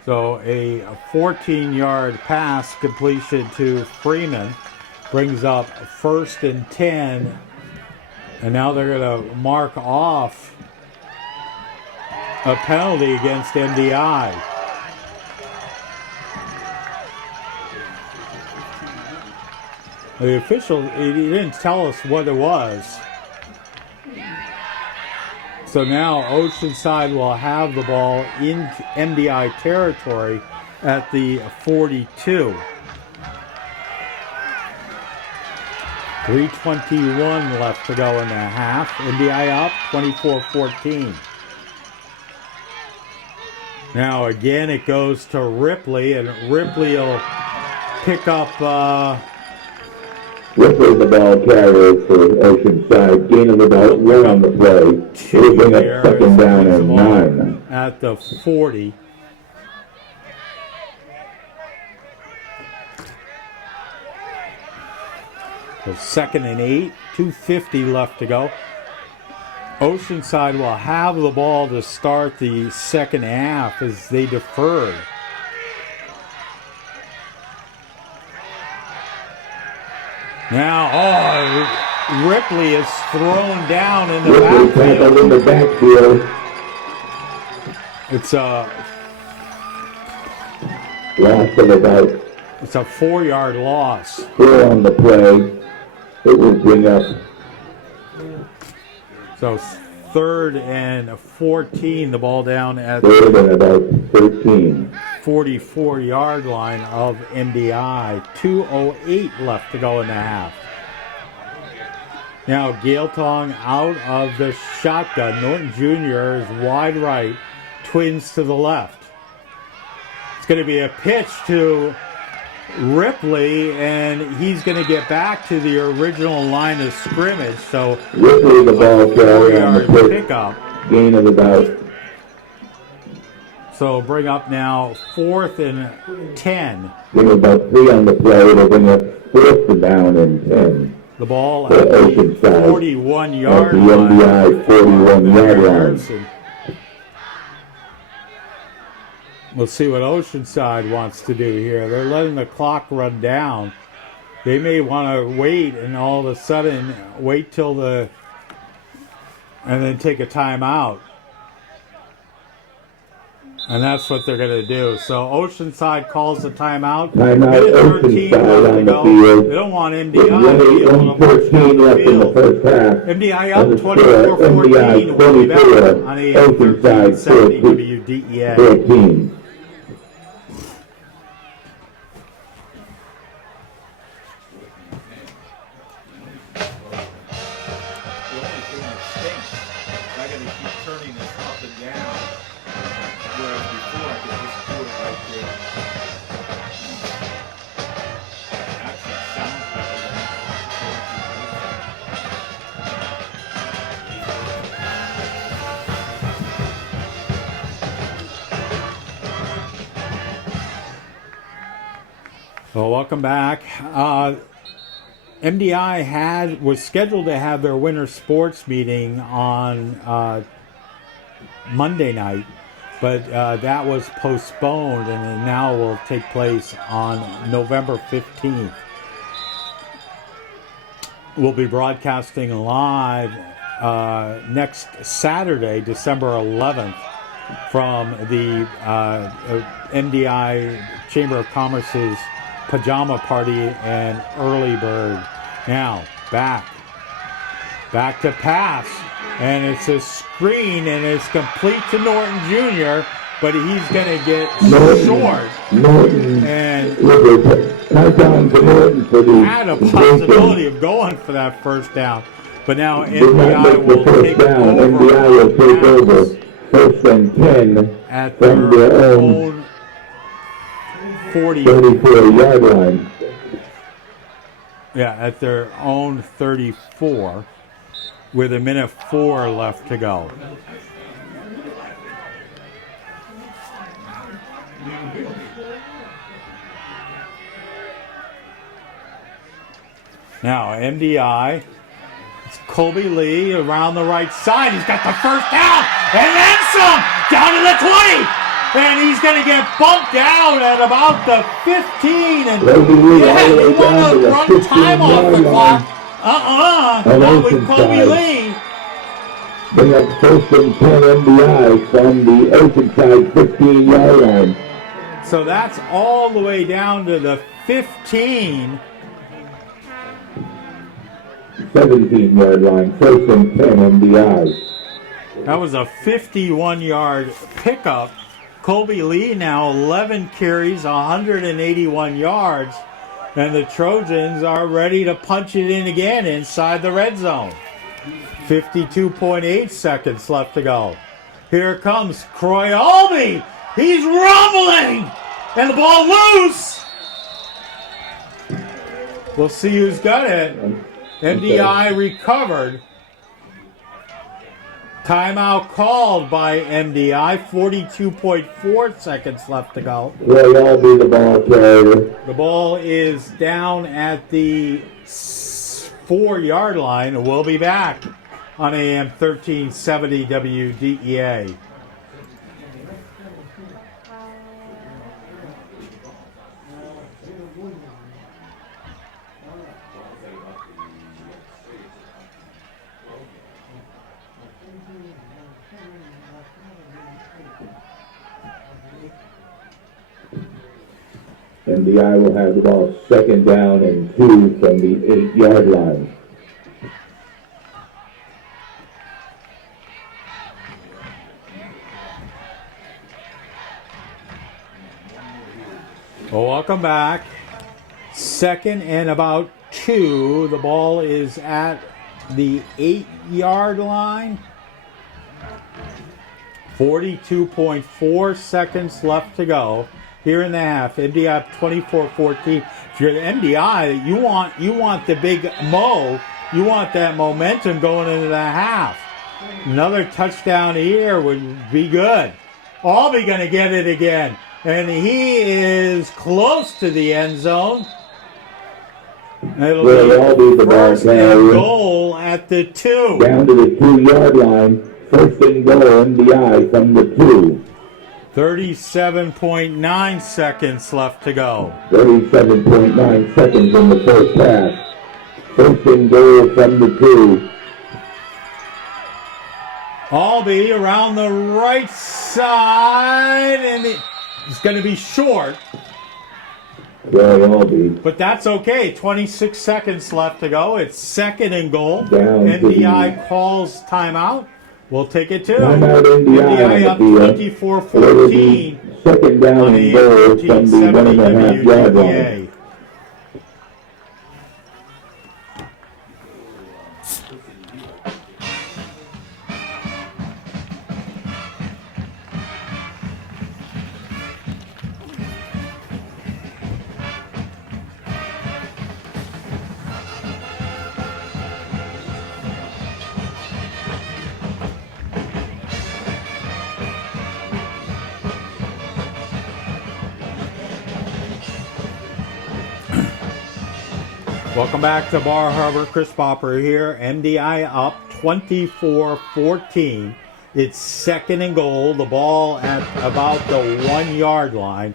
So a 14-yard pass completion to Freeman brings up 1st and 10. And now they're going to mark off a penalty against MDI. The official, he didn't tell us what it was. So now Oceanside will have the ball in MDI territory at the 42. 3:21 left to go in the half. MDI up 24-14. Now again it goes to Ripley, and Ripley will pick up... Ripley, the ball carrier for Oceanside, gain of about 1 on the play. It'll bring up 2nd down and 9. At the 40. So 2nd and 8, 2:50 left to go. Oceanside will have the ball to start the second half as they deferred. Now, Ripley is thrown down in the backfield. In the backfield. It's a loss of about... It's a 4-yard loss. 4 on the play. It will bring up... So 3rd and 14, the ball down at 3rd and about 13. 44-yard line of MDI. 2:08 left to go in the half. Now Gailtong out of the shotgun. Norton Jr. is wide right, Twins to the left. It's going to be a pitch to Ripley, and he's going to get back to the original line of scrimmage. So Ripley, the ball carrier on the pickup. Gain of about... So bring up now 4th and 10. Bring about 3 on the play. It'll bring up 4th down and 10. The ball at the 41-yard line. The MDI 41-yard line. We'll see what Oceanside wants to do here. They're letting the clock run down. They may want to wait and all of a sudden wait till and then take a timeout. And that's what they're going to do. So Oceanside calls the timeout. Timeout, Oceanside on the field. They don't want MDI to be able to march down the field. MDI up 24-14. We'll be back on a 1370 WDEA. 14. Well, welcome back. MDI was scheduled to have their winter sports meeting on Monday night, but that was postponed, and it now will take place on November 15th. We'll be broadcasting live next Saturday, December 11th, from the MDI Chamber of Commerce's pajama party and early bird. Now, back to pass, and it's a screen, and it's complete to Norton Jr., but he's going to get short. Norton And touchdown to Norton for the had a possibility of going for that first down. But now MDI will take over. MDI will take over. First and 10 At from their their own 34-yard line. Yeah, at their own 34, with 1:04 left to go. Now, MDI, it's Colby Lee around the right side. He's got the first down, and then some, down to the 20. And he's going to get bumped out at about the 15. And yeah, he want to run time off the clock. Not with Colby Lee. Bring up first and 10 MDI from the Oceanside 15-yard line. So that's all the way down to the 15. 17-yard line, first and 10 MDI. That was a 51-yard pickup. Colby Lee now 11 carries, 181 yards, and the Trojans are ready to punch it in again inside the red zone. 52.8 seconds left to go. Here comes Croy Albee. He's rumbling, and the ball loose. We'll see who's got it. MDI recovered. Timeout called by MDI. 42.4 seconds left to go. Roy Albee, the ball carrier. The ball is down at the 4-yard line. We'll be back on AM 1370 WDEA. MDI will have the ball second down and 2 from the 8-yard line. Well, welcome back. Second and about 2. The ball is at the 8-yard line. 42.4 seconds left to go here in the half. MDI up 24-14. If you're the MDI, you want the big mo. You want that momentum going into the half. Another touchdown here would be good. Albee going to get it again. And he is close to the end zone. It'll be first and goal at the 2. Down to the 2-yard line. First and goal, MDI from the 2. 37.9 seconds left to go. 37.9 seconds in the first half. First and goal from the 2. Albee around the right side, and it's going to be short. Roy Albee. But that's okay. 26 seconds left to go. It's second and goal. Down MDI calls timeout. We'll take it too. Timeout MDI up 24-14. Second down and goal from the 1.5-yard line. Welcome back to Bar Harbor. Chris Popper here. MDI up 24-14. It's second and goal. The ball at about the 1 yard line.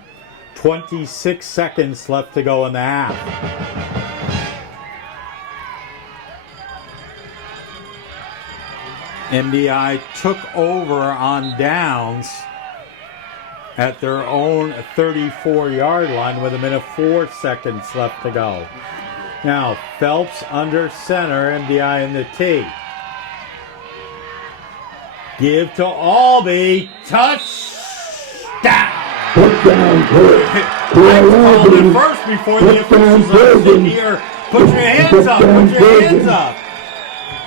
26 seconds left to go in the half. MDI took over on downs at their own 34-yard line with 1:04 left to go. Now, Phelps under center, MDI in the T. Give to Albee. Touchdown! Touchdown, I called it first before the officials are sitting here. Put your hands up, put your hands up.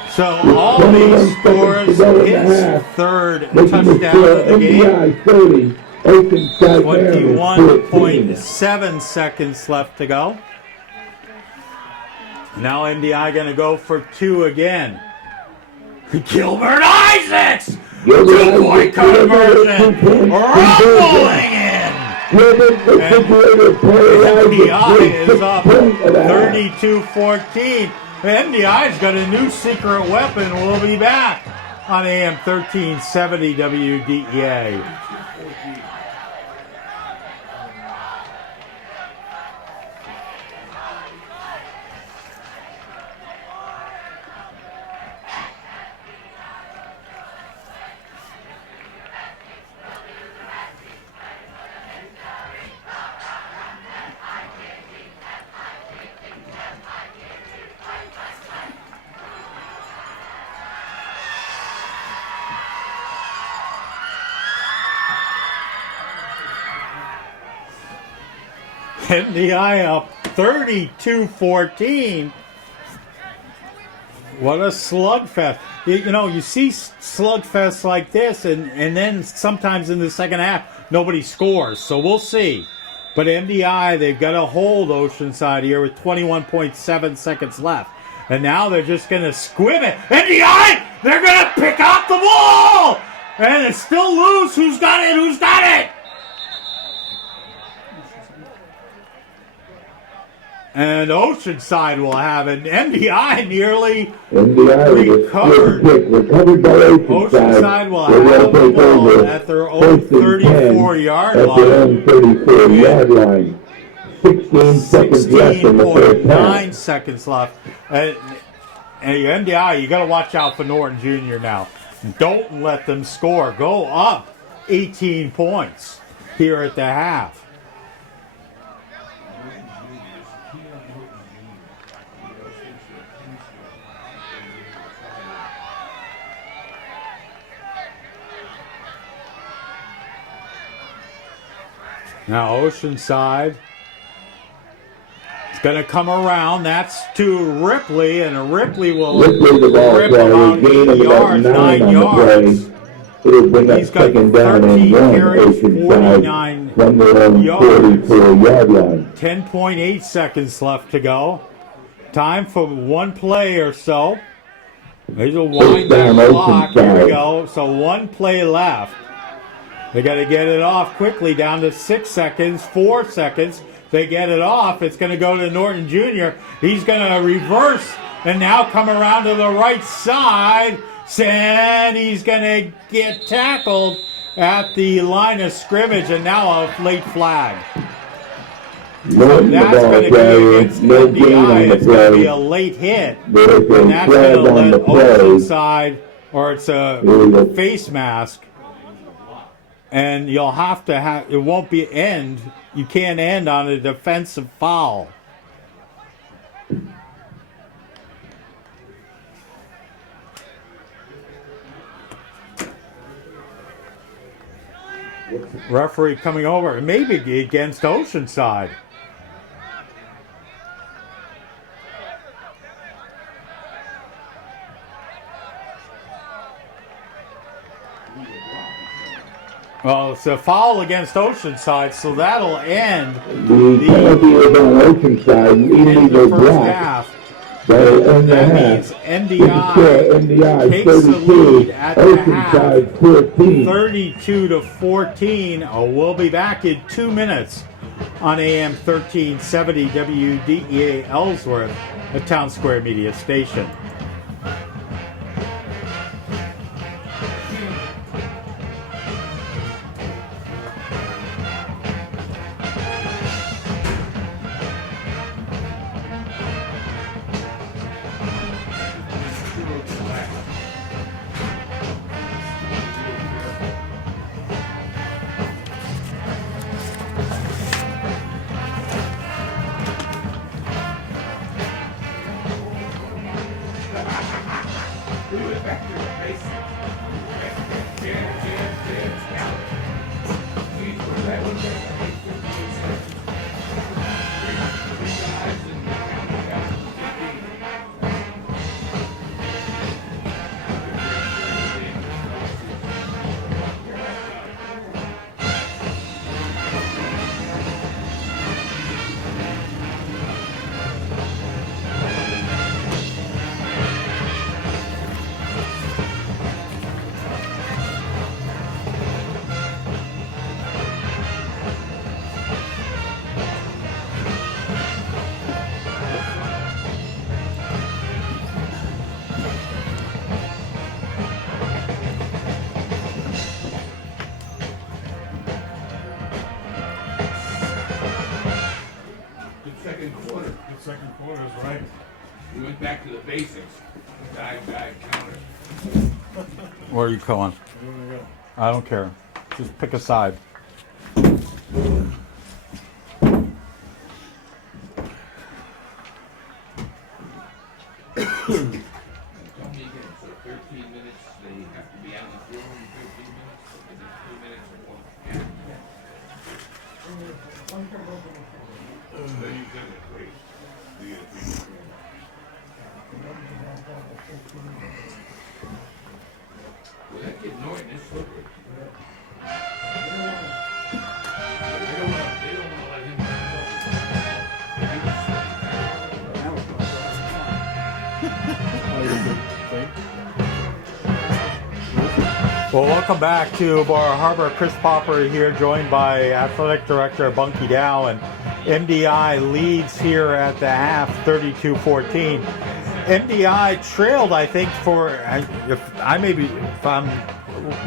So Albee scores his third touchdown of the game. 21.7 seconds left to go. Now MDI going to go for two again. Gilbert Isaacs! Two-point conversion! Rumbling in! MDI is up 32-14. MDI's got a new secret weapon. We'll be back on AM 1370 WDEA. MDI up 32-14. What a slugfest. You know, you see slugfests like this, and then sometimes in the second half, nobody scores. So we'll see. But MDI, they've got to hold Oceanside here with 21.7 seconds left. And now they're just going to squib it. MDI, they're going to pick up the ball! And it's still loose. Who's got it? Who's got it? And Oceanside will have it. MDI nearly recovered. Oceanside will have the ball at their own 34-yard line. 16 seconds left in the first half. 9 seconds left. And MDI, you got to watch out for Norton Jr. now. Don't let them score. Go up 18 points here at the half. Now Oceanside is going to come around. That's to Ripley, and Ripley will rip about 8 yards, 9 yards. He's got 13 carries, 49 yards. 10.8 seconds left to go. Time for one play or so. There's a wind down clock. Here we go. So one play left. They got to get it off quickly, down to 6 seconds, 4 seconds. They get it off. It's going to go to Norton Jr. He's going to reverse and now come around to the right side. And he's going to get tackled at the line of scrimmage, and now a late flag. So that's going to be against MDI. It's going to be a late hit. And that's going to let Oceanside, or it's a face mask. And you'll have to have, it won't be end. You can't end on a defensive foul. Referee coming over, maybe against Oceanside. Well, it's a foul against Oceanside, so that'll end the penalty is on Oceanside, leading the first half. That means MDI takes the lead at the half, 32-14. We'll be back in 2 minutes on AM 1370 WDEA Ellsworth. a Town Square Media station. Second quarter is right. We went back to the basics. Dive, counter. Where are you going? I don't care. Just pick a side. Don't make it so 13 minutes. They have to be on the field in 13 minutes. Is it 3 minutes or more? So you did it great. You did it great. Well, that kid Norton is slippery. They don't want to let him Well, welcome back to Bar Harbor. Chris Popper here, joined by Athletic Director Bunky Dow, and MDI leads here at the half, 32-14. MDI trailed, I think, if I'm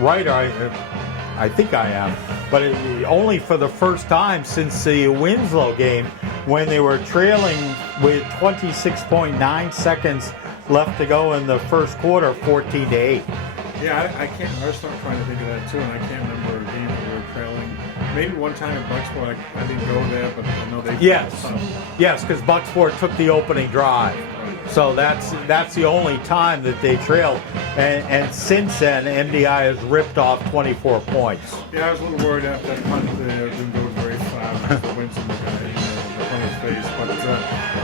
right, I think I am, but only for the first time since the Winslow game, when they were trailing with 26.9 seconds left to go in the first quarter, 14-8. Yeah, I can't. I was trying to think of that too, and I can't remember a game that we were trailing. Maybe one time at Bucksport, I didn't go there, but I know they. Yes, because Bucksport took the opening drive, so that's the only time that they trailed, and since then MDI has ripped off 24 points. Yeah, I was a little worried after that punt didn't go very far. The Winston guy, the punter's face, but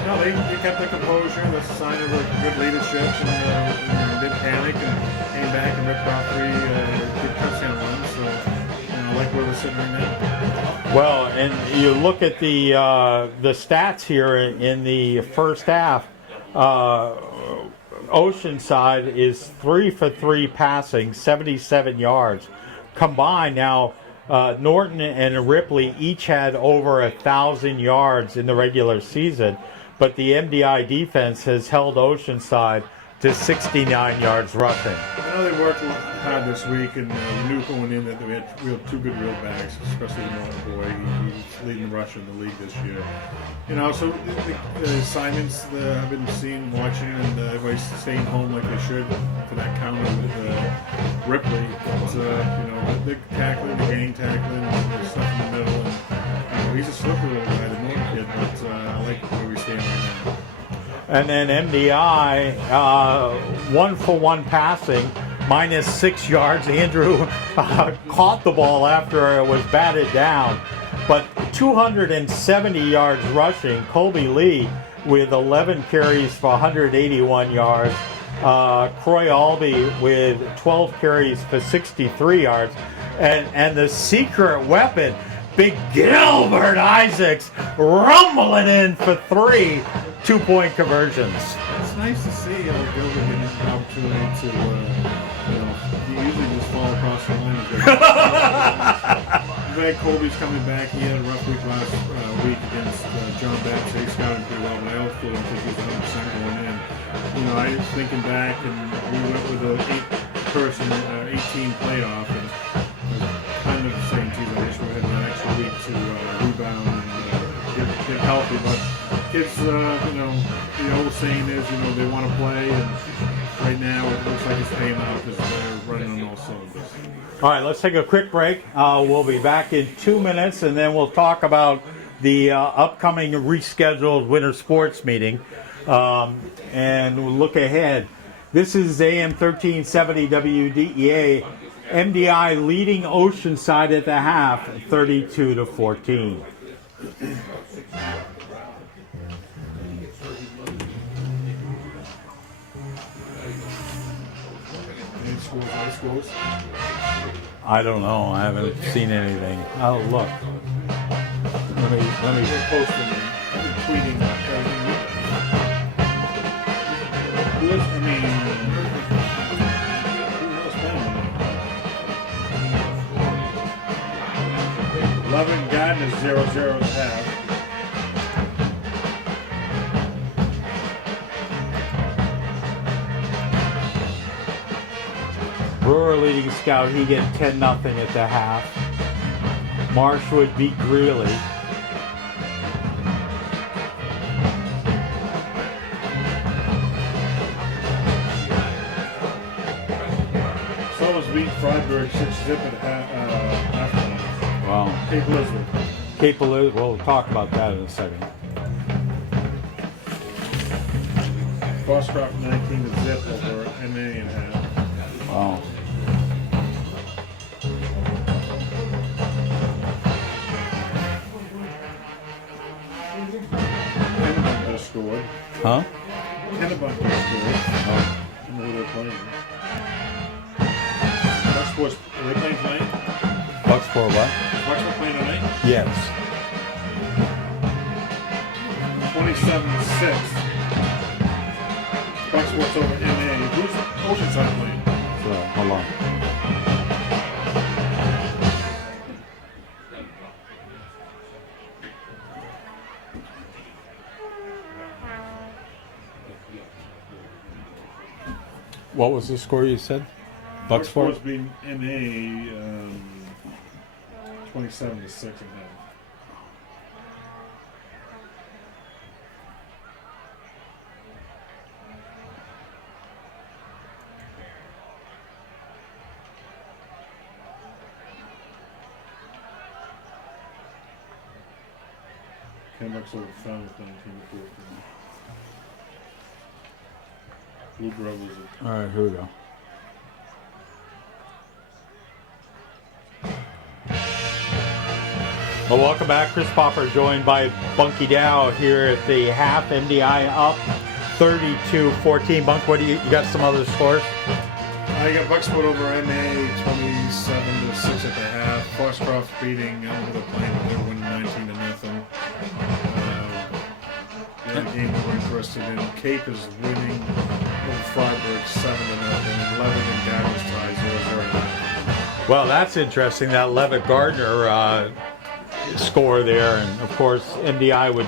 no, they kept their composure. That's a sign of a good leadership, and didn't panic and came back and ripped off 3 good touchdown runs. So, I like where we're sitting right now. Well, and you look at the stats here in the first half. Oceanside is 3 for 3 passing, 77 yards combined. Now, Norton and Ripley each had over 1,000 yards in the regular season, but the MDI defense has held Oceanside to 69 yards rushing. I know they worked hard this week, and we knew going in that we had 2 good real backs, especially the Norton boy. He's leading the rush in the league this year. So the assignments I've been watching, and everybody's staying home like they should for that counter with Ripley. But, the tackling, the gang tackling, the stuff in the middle. And, he's a slippery little guy, the Norton kid, but I like where we stand right now. And then MDI, 1-for-1 passing, minus 6 yards. Andrew caught the ball after it was batted down. But 270 yards rushing. Colby Lee with 11 carries for 181 yards. Croy Albee with 12 carries for 63 yards. And the secret weapon, Big Gilbert Isaacs, rumbling in for 3 2-point conversions. It's nice to see Gilbert getting an opportunity to, he usually just fall across the line. glad Colby's coming back. He had a rough week last week against John Batts. He scouted pretty well, but I also don't think he's 100% going in. You know, I was thinking back, and we went with a 18 playoff, and kind of saying, geez, I wish we had an extra week to rebound and get healthy. But kids, you know, the old saying is, you know, they want to play, and right now it looks like it's paying off because they're running on all cylinders. All right, let's take a quick break. We'll be back in 2 minutes, and then we'll talk about the upcoming rescheduled winter sports meeting, and we'll look ahead. This is AM 1370 WDEA. MDI leading Oceanside at the half, 32-14. High schools. I don't know. I haven't seen anything. Oh, look. Let me Posting, tweeting. Who else? I mean, who else playing? Loving Garden is 0-0 at half. Brewer leading scout. He gets 10-0 at the half. Marshwood beat Greeley. Someone's beat Freiburg 6-0 at half. Wow. Cape Elizabeth. Cape Elizabeth. We'll talk about that in a second. Foxcroft 19-0 over MA and half. Wow. Kennebunk just scored. Huh? Kennebunk just scored. Oh. I don't know who they're playing. Bucksport's, are they playing tonight? Bucks for what? Bucksport playing tonight? Yes. 27-6. Bucksport's over MA. Who's Oceanside playing? So, hold on. What was the score you said? Bucksport's Bucksport? beating MA 27-6 and half. Kennebunk's over Falmouth 19-14. Blue Brothers are All right, here we go. Well, welcome back. Chris Popper joined by Bunky Dow here at the half. MDI up 32-14. Bunk, what do you got some other scores? I got Bucksport over MA 27-6 at the half. Foxcroft beating Elmwood playing, they're winning 19-0. The other game we're interested in, Cape is winning over Freiburg 7-0, and Levitt and Gavins tie 0-0. Well, that's interesting. That Levitt Gardner score there, and of course, MDI would,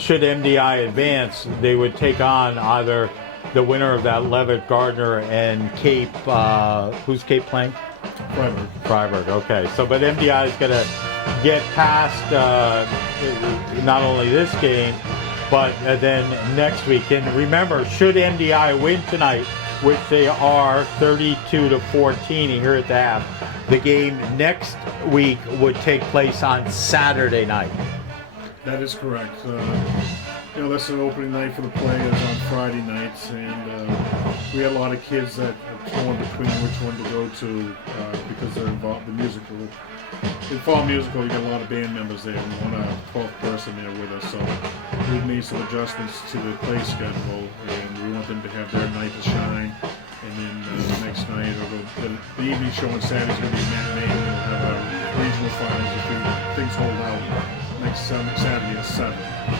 should MDI advance, they would take on either the winner of that Levitt Gardner and Cape. Who's Cape playing? Freiburg. Freiburg. Okay. So, but MDI is going to get past not only this game, but then next week. And remember, should MDI win tonight, which they are 32-14 here at the half, the game next week would take place on Saturday night. That is correct. You know, that's an opening night for the players on Friday nights, and we had a lot of kids that are torn between which one to go to because they're involved in the musical. In fall musical, you got a lot of band members there, and we want a 12th person there with us, so we've made some adjustments to the play schedule, and we want them to have their night to shine. And then the next night, or the evening show on Saturday is going to be a matinee, and we'll have our regional finals if things hold out next Saturday at 7.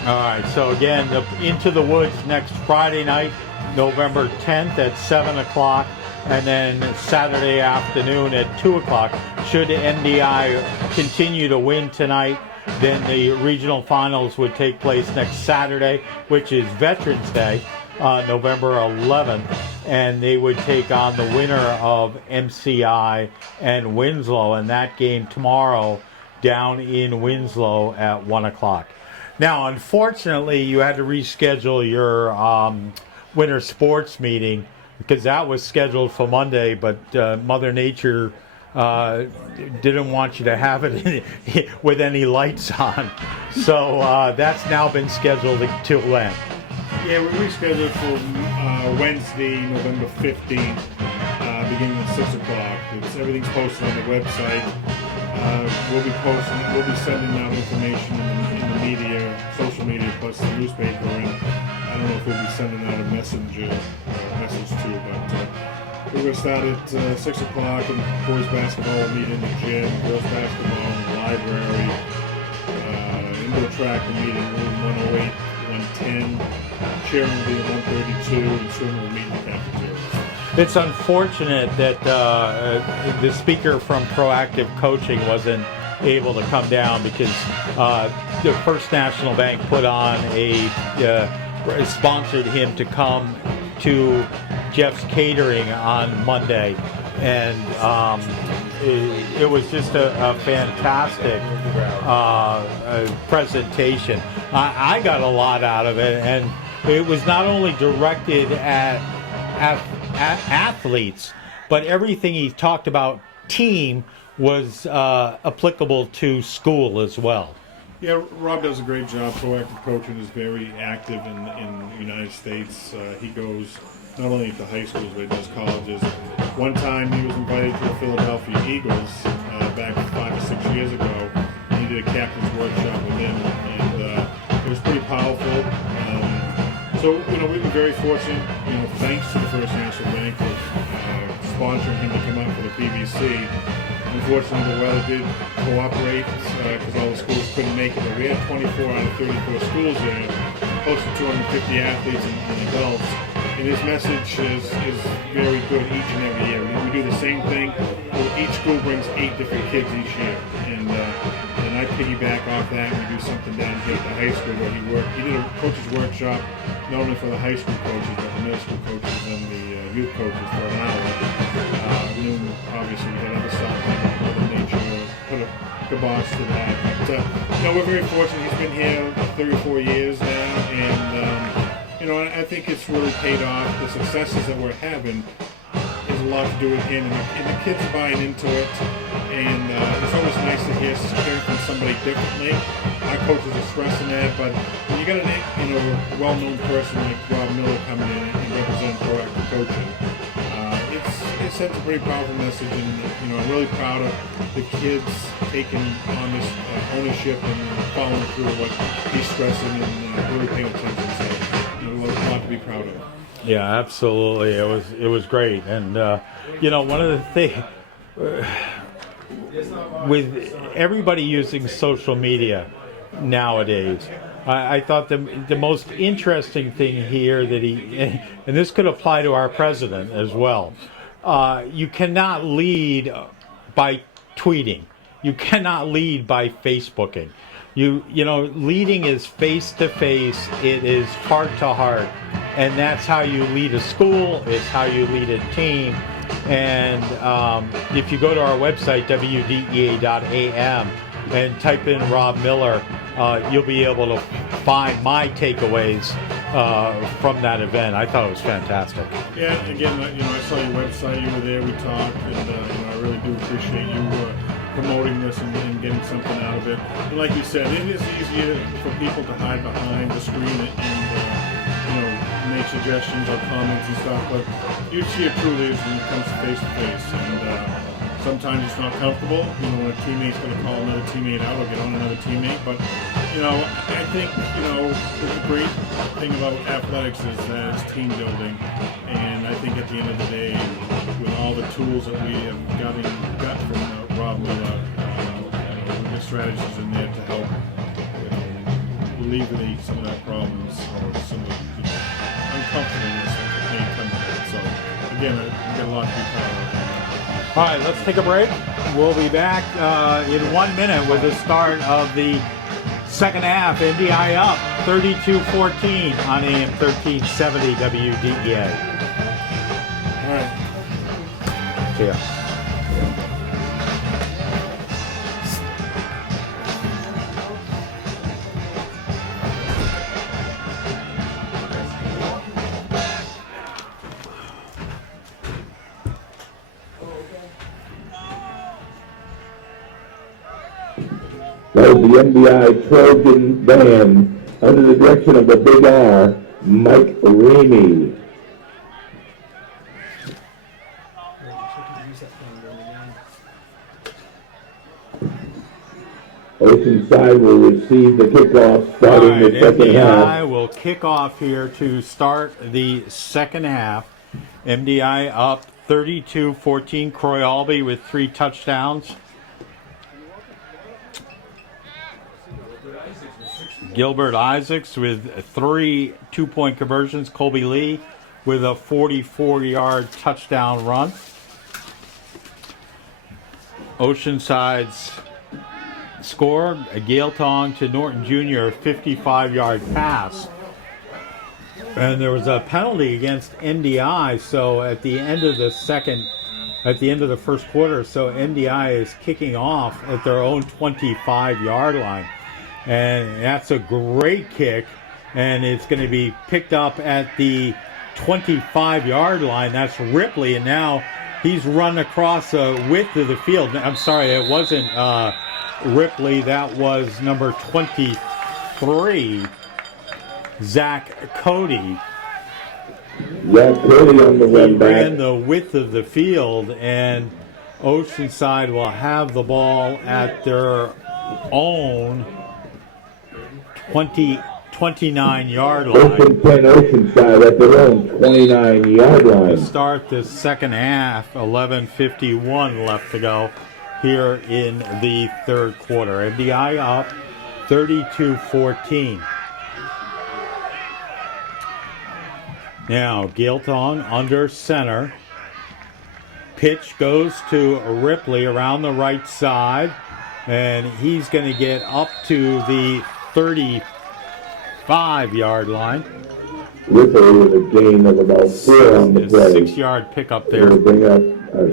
All right, so again, Into the Woods next Friday night, November 10th at 7 o'clock. And then Saturday afternoon at 2 o'clock. Should MDI continue to win tonight, then the regional finals would take place next Saturday, which is Veterans Day, November 11th. And they would take on the winner of MCI and Winslow, and that game tomorrow down in Winslow at 1 o'clock. Now, unfortunately, you had to reschedule your winter sports meeting because that was scheduled for Monday, but Mother Nature didn't want you to have it with any lights on. So that's now been scheduled until when? Yeah, we rescheduled for Wednesday, November 15th, beginning at 6 o'clock. Everything's posted on the website. We'll be sending out information in the media, social media, plus the newspaper, and I don't know if we'll be sending out a message too, but we're going to start at 6 o'clock, and boys basketball will meet in the gym, girls basketball in the library, indoor track will meet in room 108, 110, cheering will be in 132, and swimming will meet in the cafeteria. It's unfortunate that the speaker from Proactive Coaching wasn't able to come down because the First National Bank put on sponsored him to come to Jeff's Catering on Monday, and it was just a fantastic presentation. I got a lot out of it, and it was not only directed at athletes, but everything he talked about team was applicable to school as well. Yeah, Rob does a great job. Proactive Coaching is very active in the United States. He goes not only to high schools, but he does colleges. One time he was invited to the Philadelphia Eagles back 5 or 6 years ago. He did a captain's workshop with him, and it was pretty powerful. So, we've been very fortunate, thanks to the First National Bank for sponsoring him to come out for the PBC. Unfortunately, the weather did cooperate because all the schools couldn't make it, but we had 24 out of 34 schools there, close to 250 athletes and adults. And his message is very good each and every year. We do the same thing. Each school brings 8 different kids each year, and I piggyback off that, and we do something down here at the high school where he worked. He did a coach's workshop, not only for the high school coaches, but the middle school coaches and the youth coaches for an hour. And then obviously we had other stuff like Mother Nature put a kibosh to that. But we're very fortunate. He's been here 34 years now, and I think it's really paid off. The successes that we're having has a lot to do with him, and the kids are buying into it. And it's always nice to hear from somebody differently. Our coaches are stressing that, but when you got a well-known person like Rob Miller coming in and representing Proactive Coaching, it sends a pretty powerful message. And I'm really proud of the kids taking on this ownership and following through what he's stressing and really paying attention. So, a lot to be proud of. Yeah, absolutely. It was great, and one of the things with everybody using social media nowadays, I thought the most interesting thing here that and this could apply to our president as well. You cannot lead by tweeting. You cannot lead by Facebooking. Leading is face to face. It is heart to heart, and that's how you lead a school. It's how you lead a team. And if you go to our website wdea.am and type in Rob Miller, you'll be able to find my takeaways from that event. I thought it was fantastic. Yeah, again, I saw your website. You were there. We talked, and I really do appreciate you promoting this and getting something out of it. And like you said, it is easier for people to hide behind the screen and make suggestions or comments and stuff, but you see it truly is when it comes to face to face. And sometimes it's not comfortable, when a teammate's going to call another teammate out or get on another teammate. But I think the great thing about athletics is that it's team building, and I think at the end of the day, with all the tools that we have got from Rob Miller, the strategies in there to help alleviate some of that problems or some of the uncomfortableness that may come with it. So again, we've got a lot to be proud of. All right, let's take a break. We'll be back in 1 minute with the start of the second half. MDI up 32-14 on AM 1370 WDEA. All right. See ya. That was the MDI Trojan Band under the direction of the Big R, Mike Ramey. Oceanside will receive the kickoff starting the second half. MDI will kick off here to start the second half. MDI up 32-14. Croy Albee with 3 touchdowns. Gilbert Isaacs with 3 two-point conversions. Colby Lee with a 44-yard touchdown run. Oceanside's score, a Gale Tong to Norton Jr., 55-yard pass. And there was a penalty against MDI, so at the end of the first quarter, so MDI is kicking off at their own 25-yard line. And that's a great kick, and it's going to be picked up at the 25-yard line. That's Ripley, and now he's run across the width of the field. I'm sorry, it wasn't Ripley. That was number 23, Zach Cody. Zach Cody on the run back. He ran the width of the field, and Oceanside will have the ball at their own 29-yard line. Open 10 Oceanside at their own 29-yard line. To start the second half, 11:51 left to go here in the third quarter. MDI up 32-14. Now, Gale Tong under center. Pitch goes to Ripley around the right side, and he's going to get up to the 35-yard line. Ripley with a gain of about 4 on the play. 6-yard pickup there. They'll bring up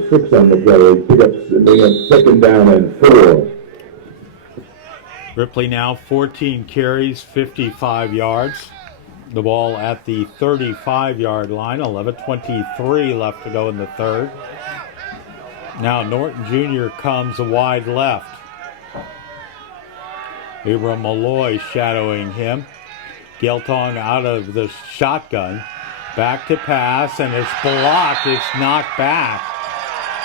6 on the play. Bring up second down and 4. Ripley now 14 carries, 55 yards. The ball at the 35-yard line. 11:23 left to go in the third. Now Norton Jr. comes wide left. Abram Malloy shadowing him. Gale Tong out of the shotgun. Back to pass, and it's blocked. It's knocked back.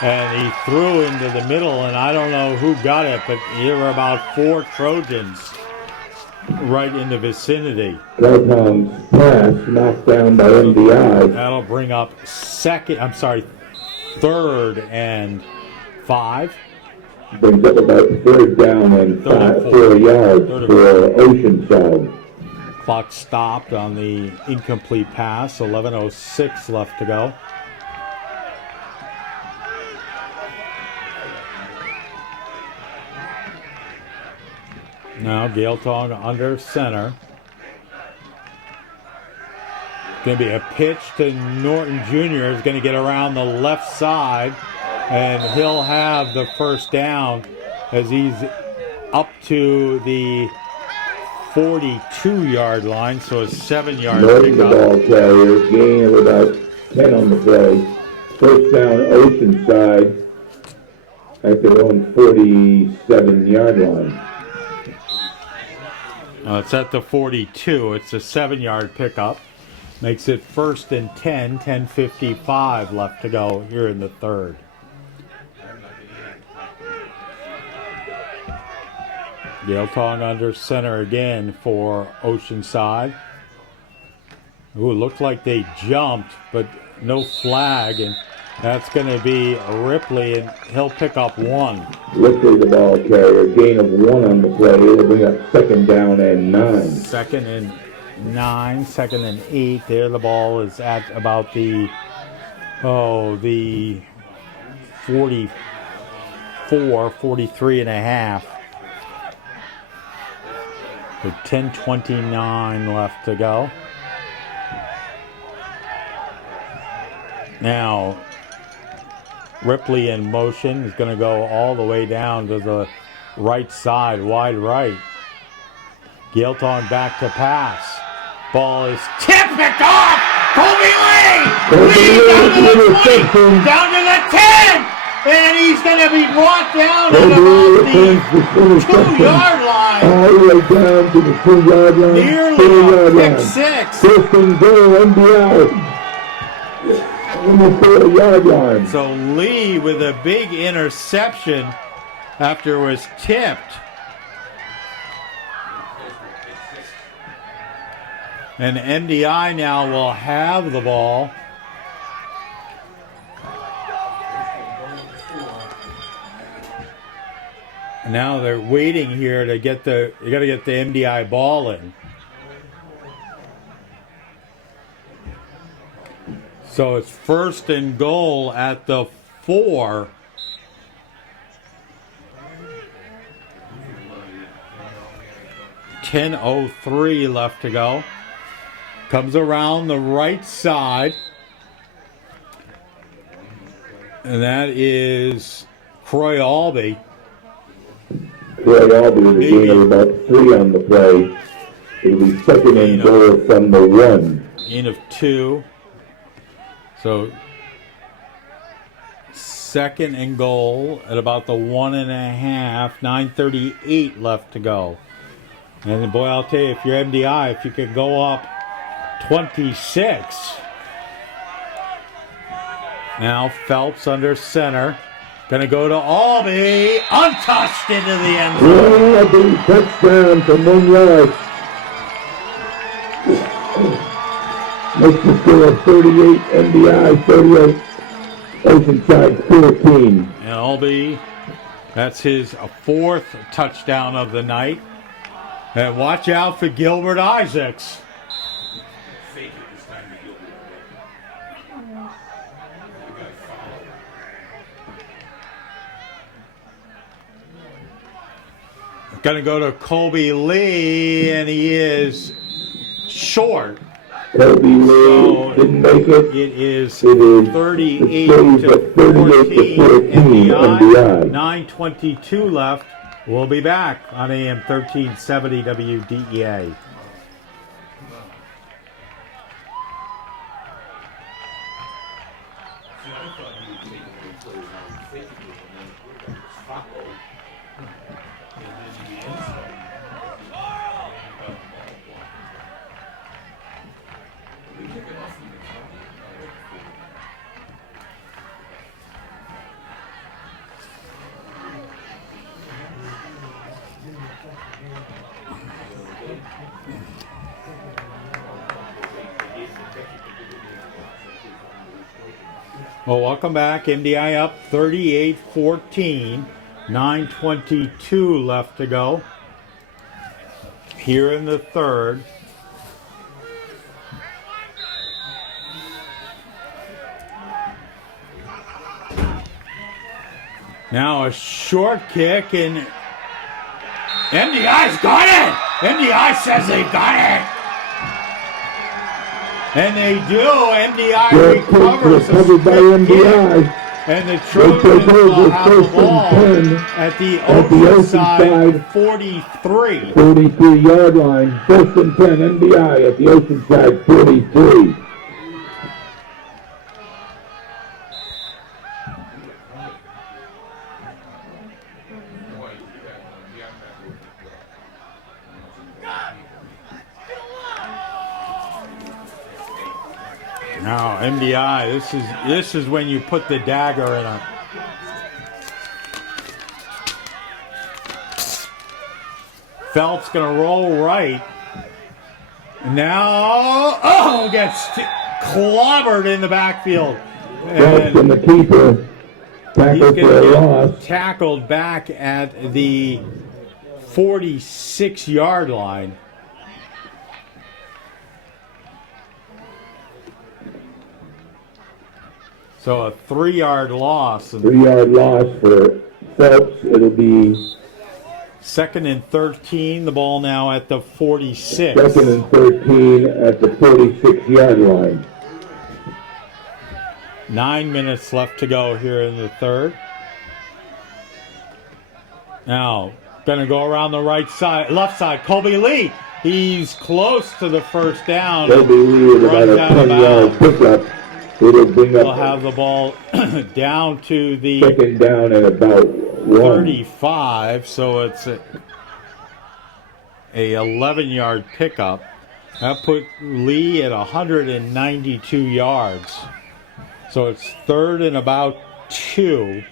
And he threw into the middle, and I don't know who got it, but there were about 4 Trojans right in the vicinity. Gale Tong's pass knocked down by MDI. That'll bring up third and 5. Brings up about third down and 4 yards for Oceanside. Clock stopped on the incomplete pass. 11:06 left to go. Now Gale Tong under center. Going to be a pitch to Norton Jr. Is going to get around the left side, and he'll have the first down as he's up to the 42-yard line, so a 7-yard Norton the pickup. ball carrier, gain of about 10 on the play. First down Oceanside at their own 47-yard line. It's at the 42. It's a 7-yard pickup. Makes it first and 10, 10:55 left to go here in the third. Gale Tong under center again for Oceanside. Ooh, it looked like they jumped, but no flag, and that's going to be Ripley, and he'll pick up 1. Ripley the ball carrier, gain of 1 on the play. It'll bring up second down and 9. Second and 9, second and 8. There the ball is at about the the 44, 43 and a half. With 10:29 left to go. Now, Ripley in motion is going to go all the way down to the right side, wide right. Gailton back to pass. Ball is tipped, picked off! Colby Lee! Lee down to the 20, down to the 10! And he's going to be brought down at about the 2-yard line. All the way down to the 2-yard line. Nearly a pick six. First and goal, MDI. On the 4-yard line. So Lee with a big interception after it was tipped. And MDI now will have the ball. Now they're waiting here to get you got to get the MDI ball in. So it's first and goal at the 4. .10:03 left to go. Comes around the right side. And that is Croy Albee. Croy Albee with a gain of about 3 on the play. It'll be second and goal from the 1. Gain of 2. So second and goal at about the 1.5. 9:38 left to go. And boy, I'll tell you, if you're MDI, if you could go up 26. Now Phelps under center. Going to go to Albee. Untouched into the end zone. Albee touchdown from 1 yard. Makes the score 38, MDI 38, Oceanside 14. And Albee, that's his 4th touchdown of the night. And watch out for Gilbert Isaacs. Fake it this time to Gilbert. Going to go to Colby Lee, and he is short. Colby Lee didn't make it. It is 38-14 MDI. 9:22 left. We'll be back on AM 1370 WDEA. Well, welcome back. MDI up 38-14. 9:22 left to go. Here in the third. Now a short kick, and MDI's got it! MDI says they got it! And they do. MDI recovers a split kick. And the Trojans will have the ball at the Oceanside 43. 43-yard line. First and 10, MDI at the Oceanside 43. Now, MDI, this is when you put the dagger in a. Phelps gonna roll right. Now, gets clobbered in the backfield. Phelps and the keeper tackled for a loss. Tackled back at the 46-yard line. So a 3-yard loss. 3-yard loss for Phelps. It'll be 2nd and 13. The ball now at the 46. 2nd and 13 at the 46-yard line. 9 minutes left to go here in the third. Now, going to go around the right side, left side. Colby Lee. He's close to the first down. Colby Lee with about a 10-yard pickup. It'll bring up. We'll have the ball down to the 2nd down and about 35. So it's a 11-yard pickup. That put Lee at 192 yards. So it's 3rd and about 2.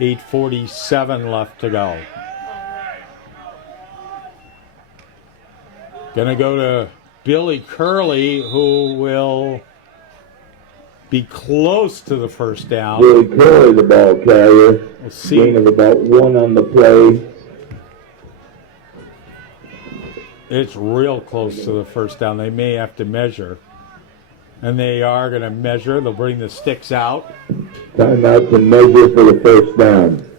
8:47 left to go. Gonna go to Billy Curley, who will be close to the first down. Billy Curley, the ball carrier. We'll see. Gain of about 1 on the play. It's real close to the first down. They may have to measure. And they are going to measure. They'll bring the sticks out. Timeout to measure for the first down.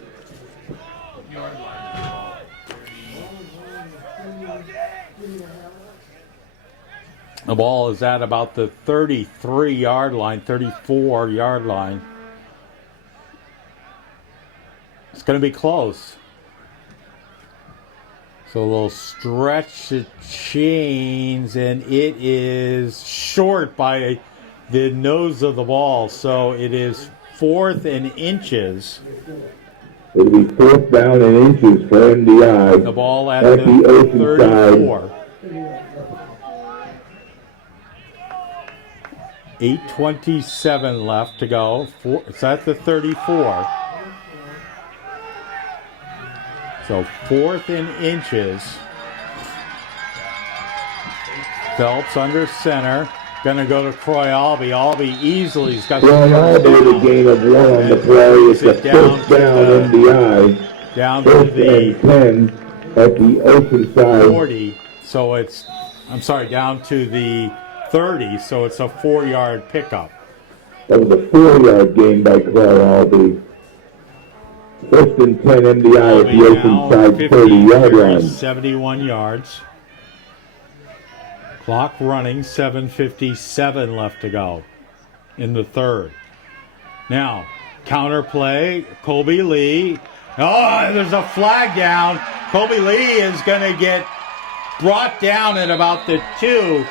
The ball is at about the 33-yard line, 34-yard line. It's going to be close. So they'll stretch the chains, and it is short by the nose of the ball. So it is 4th and inches. It'll be 4th down and inches for MDI. The ball at the the 34. 8:27 left to go. It's at the 34. So 4th and inches. Phelps under center. Going to go to Croy Albee. Albee easily. He's got Croy Albee with a gain of 1 on the play. It's a 1st down MDI. Down to 1st the and 10 at the Oceanside 40. So it's, I'm sorry, down to the 30. So it's a 4-yard pickup. That was a 4-yard gain by Croy Albee. 1st and 10 MDI at the Oceanside 30-yard line. 71 yards. Clock running, 7:57 left to go in the third. Now, counter play, Colby Lee. Oh, there's a flag down. Colby Lee is going to get brought down at about the 2,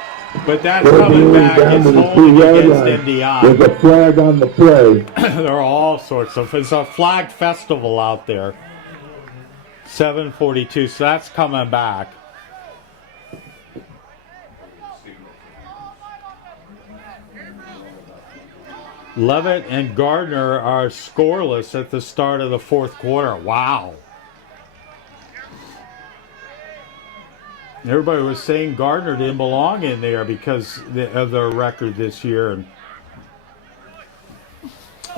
but that's coming back. It's holding against MDI. There's a flag on the play. There are all sorts of, it's a flag festival out there. 7:42, so that's coming back. Levitt and Gardner are scoreless at the start of the 4th quarter. Wow. Everybody was saying Gardner didn't belong in there because of their record this year. And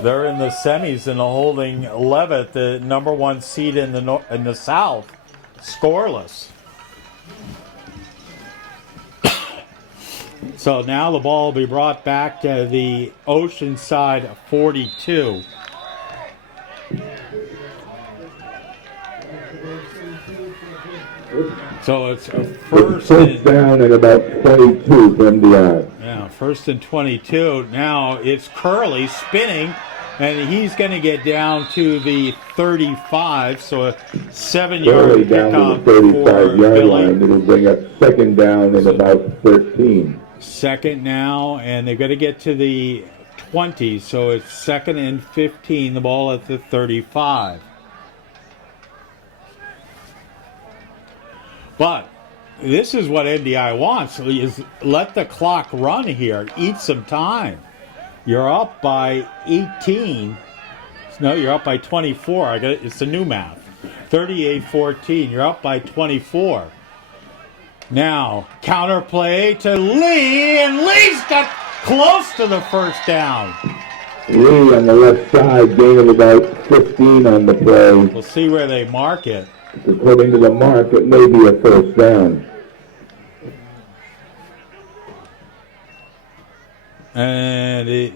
they're in the semis and holding Levitt, the number 1 seed in the South, scoreless. So now the ball will be brought back to the Oceanside 42. So it's a first down at about 22 for MDI. Yeah, 1st and 22. Now it's Curley spinning, and he's going to get down to the 35. So a 7-yard down pickup to the for 35-yard Billy. line. It'll bring up 2nd down and about 13. 2nd now, and they've got to get to the 20. So it's 2nd and 15. The ball at the 35. But this is what MDI wants, is let the clock run here. Eat some time. You're up by 18. No, you're up by 24. It's the new math. 38-14. You're up by 24. Now, counter play to Lee, and Lee's got close to the first down. Lee on the left side, gain of about 15 on the play. We'll see where they mark it. According to the mark, it may be a first down. And it's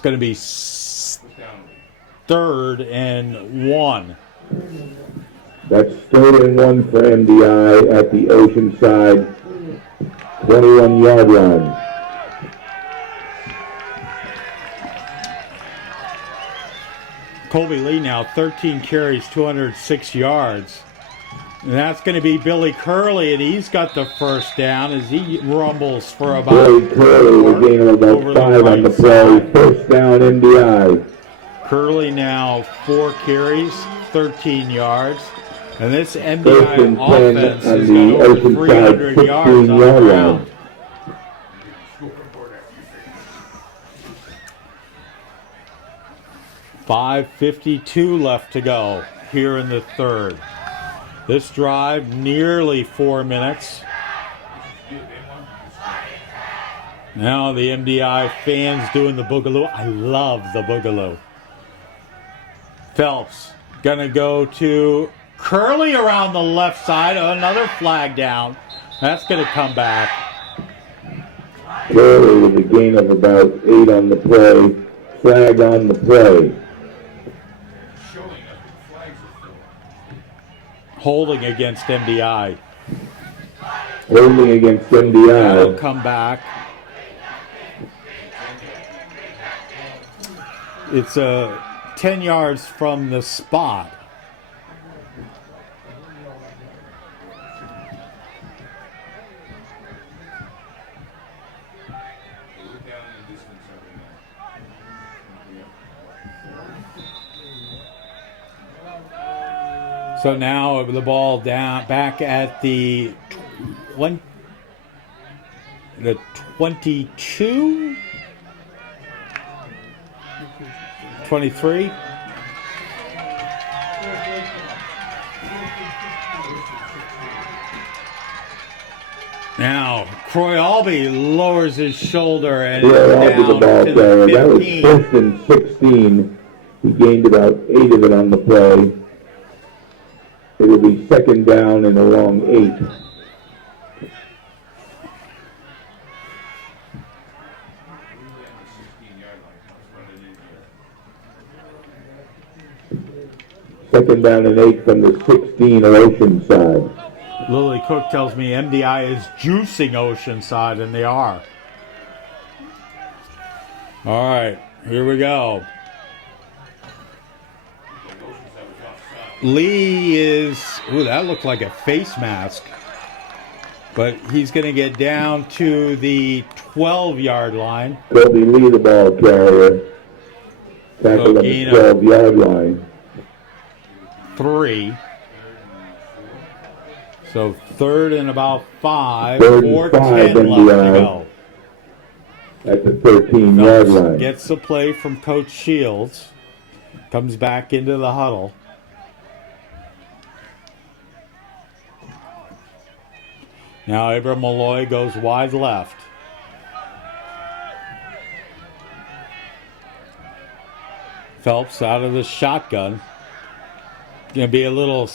going to be third and 1. That's 3rd and 1 for MDI at the Oceanside 21-yard line. Colby Lee now 13 carries, 206 yards. And that's going to be Billy Curley, and he's got the first down as he rumbles for about Billy Curley with a gain of about 5 on the play. First down, MDI. Curley now 4 carries, 13 yards. And this MDI offense has got over 300 yards on the ground. 5:52 left to go here in the third. This drive nearly 4 minutes. Now the MDI fans doing the boogaloo. I love the boogaloo. Phelps gonna go to Curley around the left side. Another flag down. That's gonna come back. Curley with a gain of about 8 on the play. Flag on the play. Holding against MDI. Holding against MDI. That'll come back. It's 10 yards from the spot. So now the ball down back at the 22, 23. Now Croy Albee lowers his shoulder and down the ball to carrier. the That was 15. 1st and 16. He gained about 8 of it on the play. It'll be 2nd down and a long 8. Second down and 8 from the 16 of Oceanside. Lily Cook tells me MDI is juicing Oceanside, and they are. All right, here we go. Lee is, ooh, that looked like a face mask. But he's going to get down to the 12-yard line. Kobe Lee, the ball carrier. Tackled on the 12-yard line. 3. So 3rd and about 5. 3rd and 4:10 5 left to go. At the 13-yard line. Gets the play from Coach Shields. Comes back into the huddle. Now Abram Malloy goes wide left. Phelps out of the shotgun. Going to be a little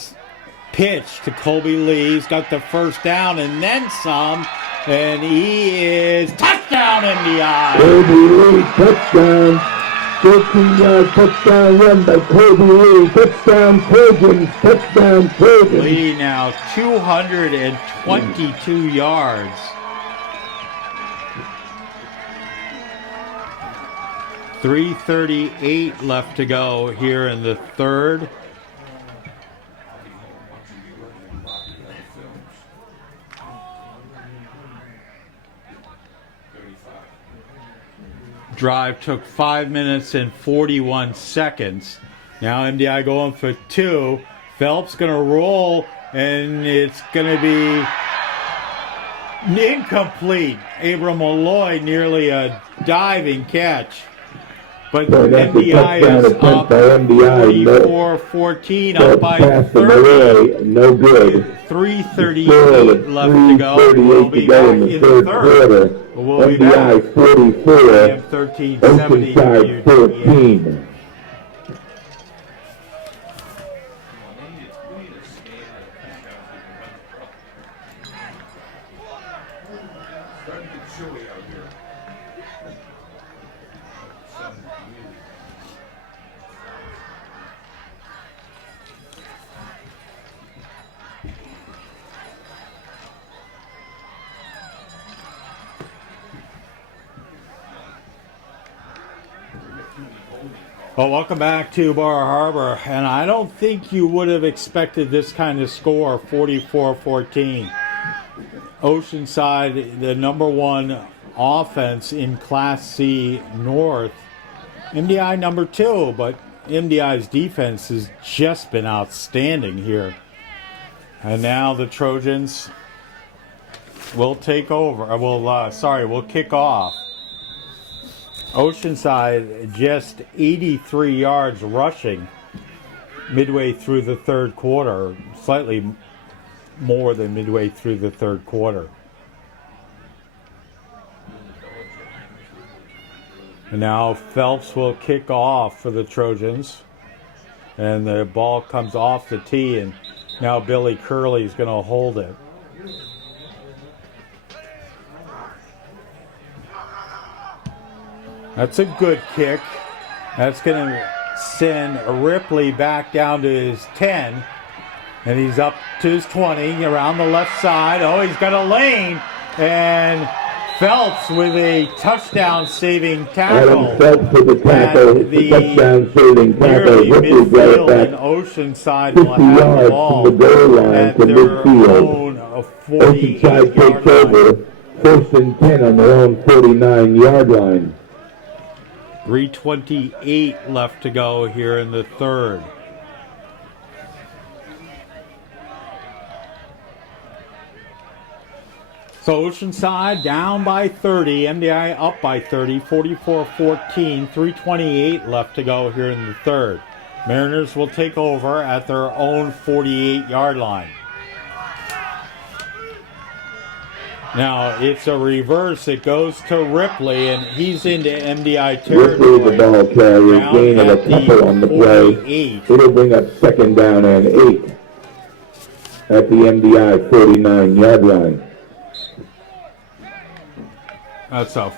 pitch to Colby Lee. He's got the first down and then some. And he is touchdown MDI. Colby Lee, touchdown. 13-yard touchdown run by Colby Lee. Touchdown Trojans. Touchdown Trojans. Lee now 222 yards. .338 left to go here in the third. Drive took 5 minutes and 41 seconds. Now MDI going for 2. Phelps going to roll, and it's going to be incomplete. Abram Malloy nearly a diving catch. But MDI is up 44-14, up by 30. No good. 3:38 left to go. We'll be back in the third. We'll be back. MDI 44. AM 1370 Oceanside 14. Well, welcome back to Bar Harbor, and I don't think you would have expected this kind of score, 44-14. Oceanside, the number one offense in Class C North. MDI number 2, but MDI's defense has just been outstanding here. And now the Trojans will take over. Will kick off. Oceanside just 83 yards rushing midway through the third quarter, slightly more than midway through the third quarter. And now Phelps will kick off for the Trojans. And the ball comes off the tee, and now Billy Curley is going to hold it. That's a good kick. That's going to send Ripley back down to his 10. And he's up to his 20 around the left side. Oh, he's got a lane. And Phelps with a touchdown-saving tackle. Adam Phelps with the tackle. The touchdown-saving tackle. Ripley brought it back. And Oceanside will 50 have the yards ball from the goal line at to their midfield. own Oceanside 48-yard takes over. First and 10 on their own 49-yard line. 3:28 left to go here in the third. So Oceanside down by 30, MDI up by 30, 44-14, 3:28 left to go here in the third. Mariners will take over at their own 48-yard line. Now it's a reverse. It goes to Ripley, and he's into MDI territory. Ripley, the ball carrier, Down gain of at a couple on the play. 48. It'll bring up second down and 8 at the MDI 49-yard line. That's a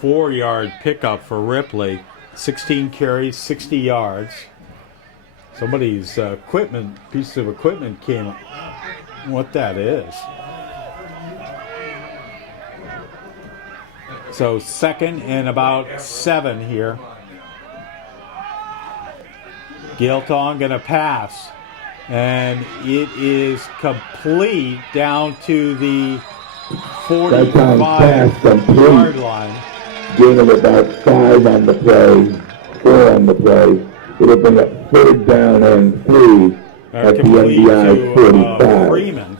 4-yard pickup for Ripley. 16 carries, 60 yards. Somebody's piece of equipment came. What that is. So second and about 7 here. Gilton gonna pass. And it is complete down to the 45-yard line. Gain of about 5 on the play, 4 on the play. It'll bring up third down and 3 at the MDI 45. Freeman.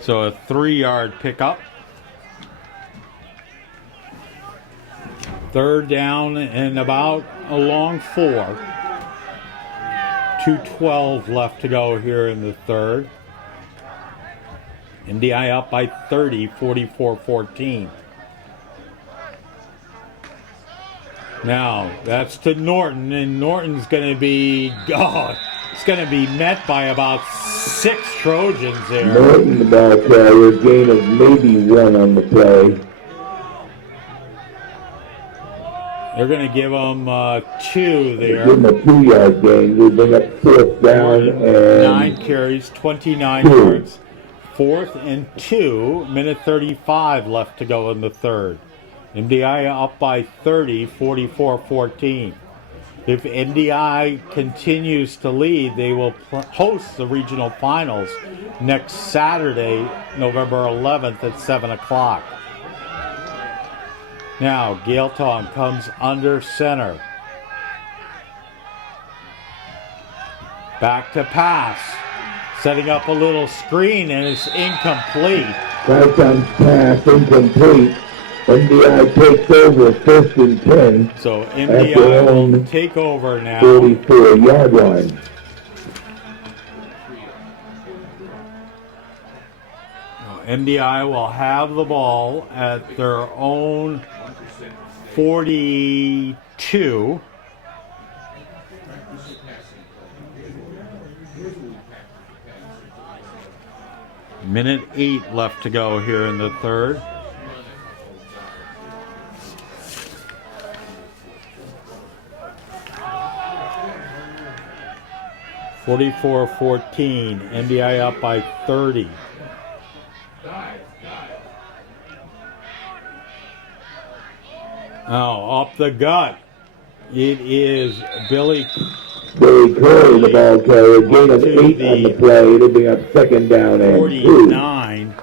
So a 3-yard pickup. Third down and about a long 4. 2:12 left to go here in the third. MDI up by 30, 44-14. Now, that's to Norton, and Norton's going to be, it's going to be met by about 6 Trojans there. Norton, the ball carrier, gain of maybe 1 on the play. They're going to give him 2 there. Give him a 2-yard gain. We'll bring up fourth down and 9 carries, 29 yards. 4th and 2, minute 35 left to go in the third. MDI up by 30, 44-14. If MDI continues to lead, they will host the regional finals next Saturday, November 11th at 7 o'clock. Now, Gilton comes under center. Back to pass. Setting up a little screen, and it's incomplete. Gilton's pass incomplete. MDI takes over first and 10. So MDI will take over now. 44-yard line. MDI will have the ball at their own 42. Minute 8 left to go here in the third. (44-14). MDI up by 30. Oh, up the gut. It is Billy Curry, the ball carrier, gain of 8 on the play. It'll be up second down and 2. 49.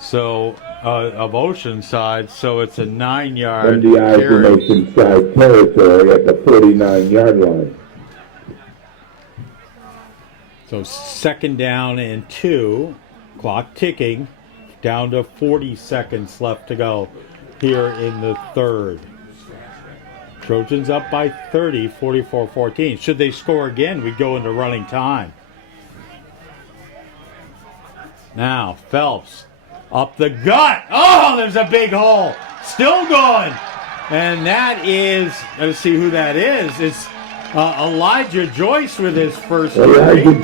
So, of Oceanside, so it's a 9-yard MDI carry. from Oceanside territory at the 49-yard line. So second down and 2. Clock ticking. Down to 40 seconds left to go here in the third. Trojans up by 30, 44-14. Should they score again, we go into running time. Now, Phelps up the gut. Oh, there's a big hole. Still going. And that is, let's see who that is. It's Elijah Joyce with his first carry. And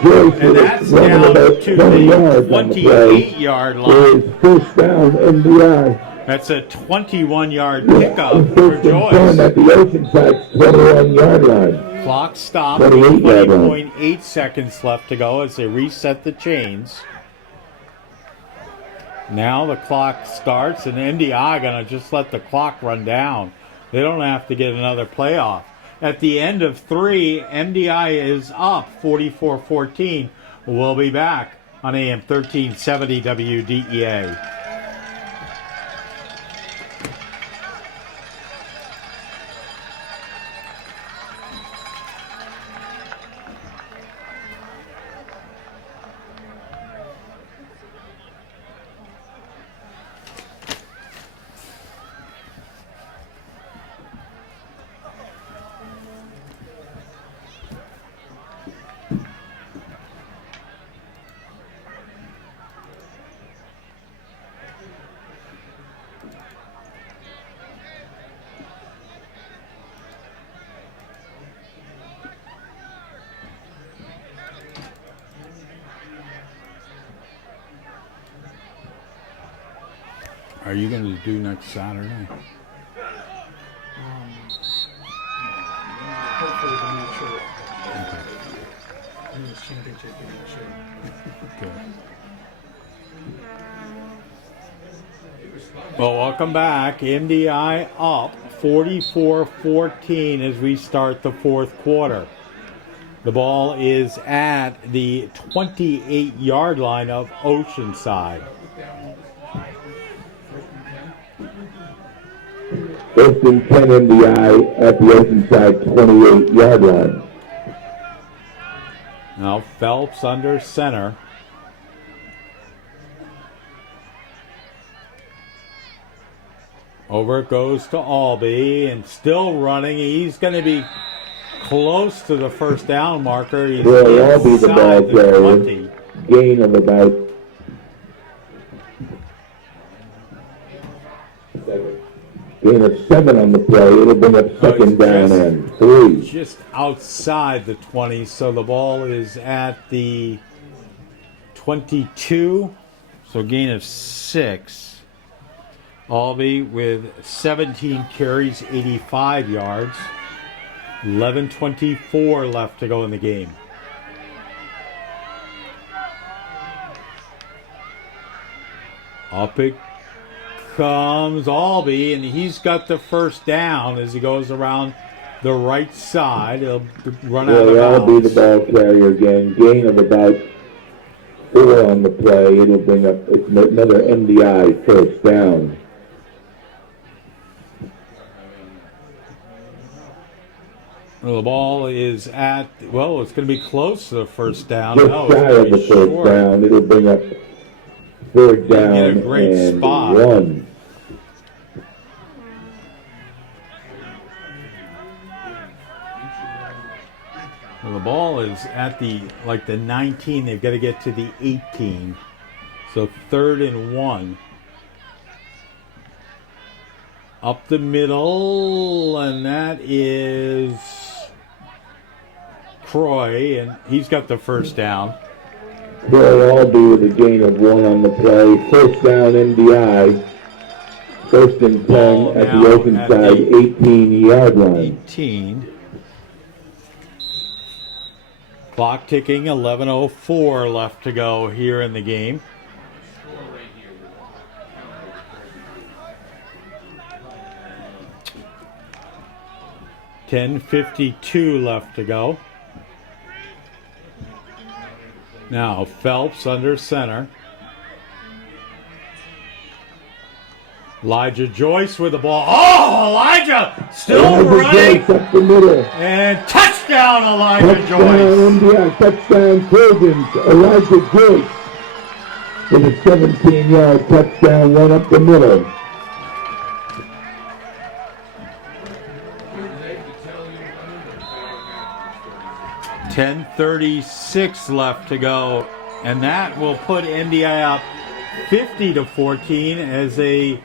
that's down to the 28-yard line. First down, MDI. That's a 21-yard pickup for Joyce. At the Oceanside 21-yard line. Clock stopped. 20.8 seconds left to go as they reset the chains. Now the clock starts, and MDI going to just let the clock run down. They don't have to get another playoff. At the end of 3, MDI is up 44-14. We'll be back on AM 1370 WDEA. Are you going to do next Saturday? Hopefully the new shirt. Okay. Women's championship in that shirt. Good. Well, welcome back. MDI up 44-14 as we start the fourth quarter. The ball is at the 28-yard line of Oceanside. First and 10 MDI at the Oceanside 28-yard line. Now Phelps under center. Over it goes to Albee, and still running. He's going to be close to the first down marker. He's Albee, the ball inside the carrier. 20. Gain of about 7 on the play. It'll bring up second down and 3. Just outside the 20, so the ball is at the 22. So gain of 6. Albee with 17 carries, 85 yards. 11:24 left to go in the game. Up it comes Albee, and he's got the first down as he goes around the right side. He'll run out of bounds. Albee, the ball carrier again. Gain of about 4 on the play. It'll bring up another MDI first down. Well, the ball is at, well, it's going to be close to the first down. Just No, shy it's of the first short. down. It'll bring up third down Get a great and spot. 1. Well, the ball is at the 19. They've got to get to the 18. So 3rd and 1. Up the middle, and that is Croy, and he's got the first down. Croy Albee with a gain of 1 on the play. First down MDI. First and 10 at the Oceanside 18-yard line. 18. Clock ticking, 11:04 left to go here in the game. 10:52 left to go. Now Phelps under center. Elijah Joyce with the ball. Oh, Elijah still running. Joyce up the middle. And touchdown, Elijah Touchdown, Joyce. MDI. Touchdown, Trojans. Elijah Joyce with a 17-yard touchdown run up the middle. Did they tell you about it? 10:36 left to go, and that will put MDI up 50-14 as they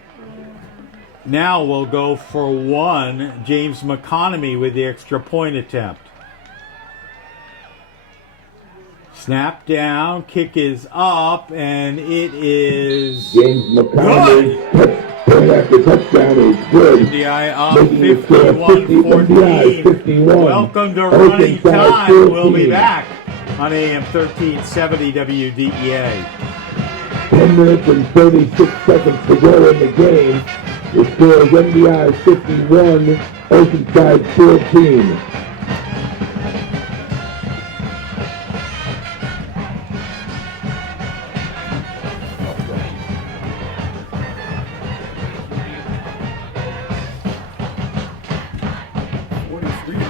now will go for one. James McConomy with the extra point attempt. Snap down, kick is up, and it is James McConomy point after touchdown is good. MDI up Making the score 51-14. 51. Welcome to running Oceanside time. 14. We'll be back on AM 1370 WDEA. 10 minutes and 36 seconds to go in the game. The score is MDI 51, Oceanside 14.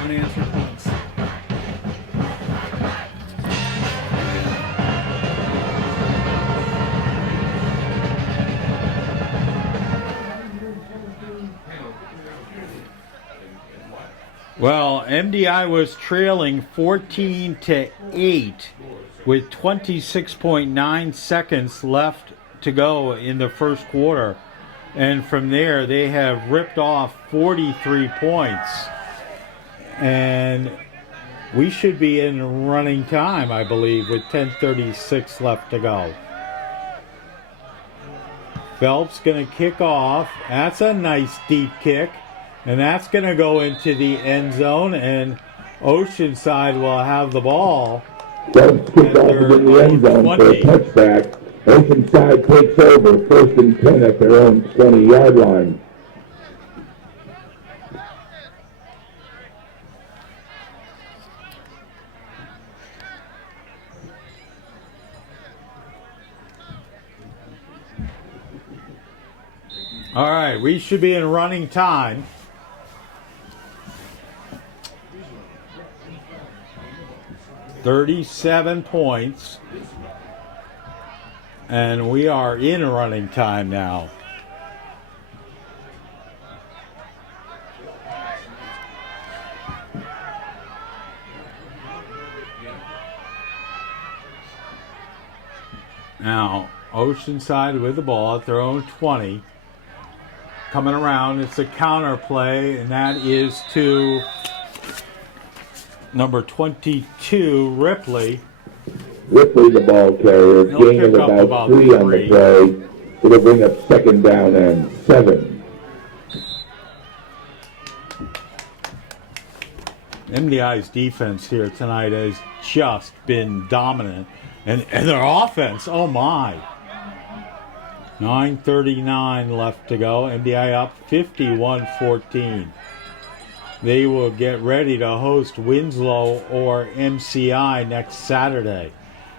Unanswered points. Well, MDI was trailing 14-8 with 26.9 seconds left to go in the first quarter. And from there, they have ripped off 43 points. And we should be in running time, I believe, with 10:36 left to go. Phelps going to kick off. That's a nice deep kick. And that's going to go into the end zone, and Oceanside will have the ball. Phelps kicked off in the end zone for a touchback. Oceanside takes over, 1st and 10 at their own 20-yard line. All right, we should be in running time. $37 points. And we are in running time now. Now, Oceanside with the ball at their own 20. Coming around, it's a counter play, and that is to number 22, Ripley. Ripley, the ball carrier, He'll gain of pick up about about 3 on three. the play. It'll bring up 2nd down and 7. MDI's defense here tonight has just been dominant. And their offense, oh my. 9:39 left to go. MDI up 51-14. They will get ready to host Winslow or MCI next Saturday.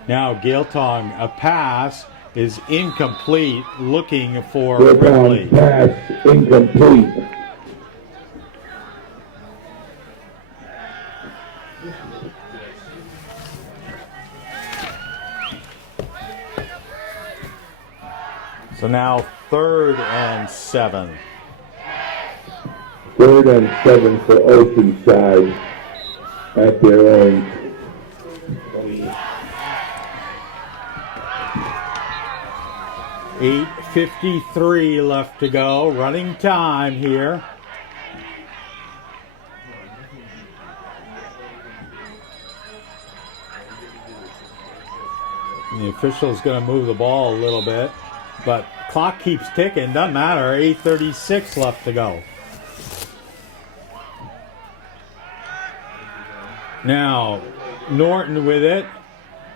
Now Gailtong, a pass is incomplete, looking for Ripley. Pass incomplete. So now 3rd and 7. 3rd and 7 for Oceanside at their own 20. 8:53 left to go. Running time here. And the official's going to move the ball a little bit. But clock keeps ticking. Doesn't matter. 8:36 left to go. Now, Norton with it.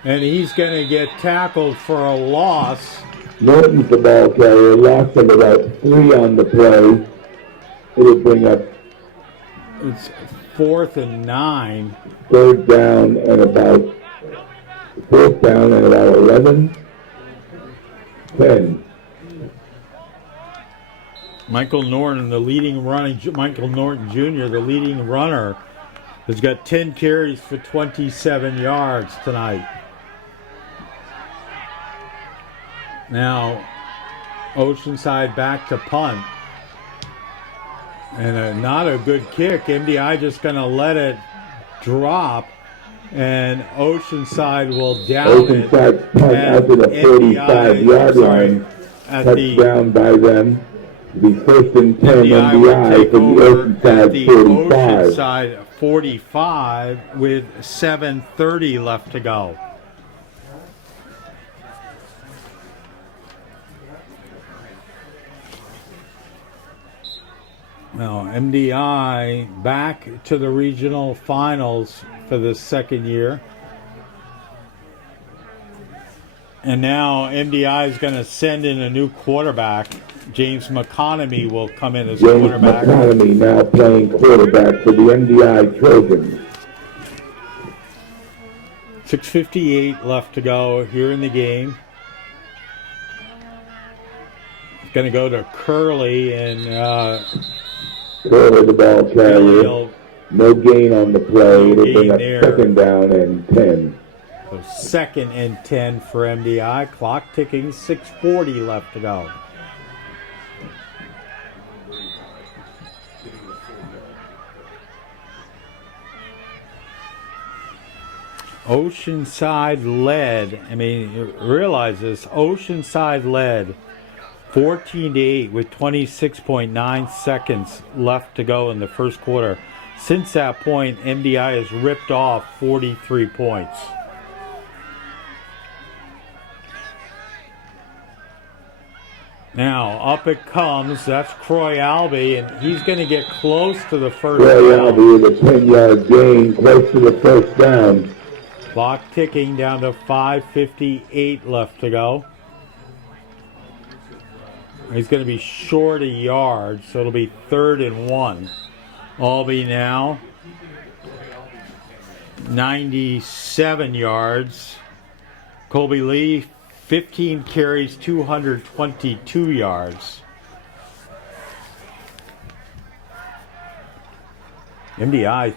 And he's going to get tackled for a loss. Norton's the ball carrier, loss of about 3 on the play. It'll bring up It's 4th and 9. Fourth down and about 11, 10. Michael Norton, Michael Norton Jr., the leading runner, has got 10 carries for 27 yards tonight. Now, Oceanside back to punt. And not a good kick. MDI just going to let it drop. And Oceanside will down it. Oceanside punt out to the 45-yard line. Touchdown by them. The first and 10 MDI from the Oceanside 45. Oceanside 45 with 7:30 left to go. Now, MDI back to the regional finals for the second year. And now MDI is going to send in a new quarterback. James McConomy will come in as quarterback. James McConomy now playing quarterback for the MDI Trojans. 6:58 left to go here in the game. It's going to go to Curley, and Curley the ball carrier. No gain on the play. It'll bring up second down and 10. So 2nd and 10 for MDI. Clock ticking, 6:40 left to go. Oceanside led. I mean, realize this. Oceanside led 14-8 with 26.9 seconds left to go in the first quarter. Since that point, MDI has ripped off 43 points. Now, up it comes. That's Croy Albee, and he's going to get close to the first down. Croy Albee with a 10-yard gain, close to the first down. Clock ticking down to 5:58 left to go. He's going to be short a yard, so it'll be 3rd and 1. Albee now 97 yards. Colby Lee, 15 carries, 222 yards. MDI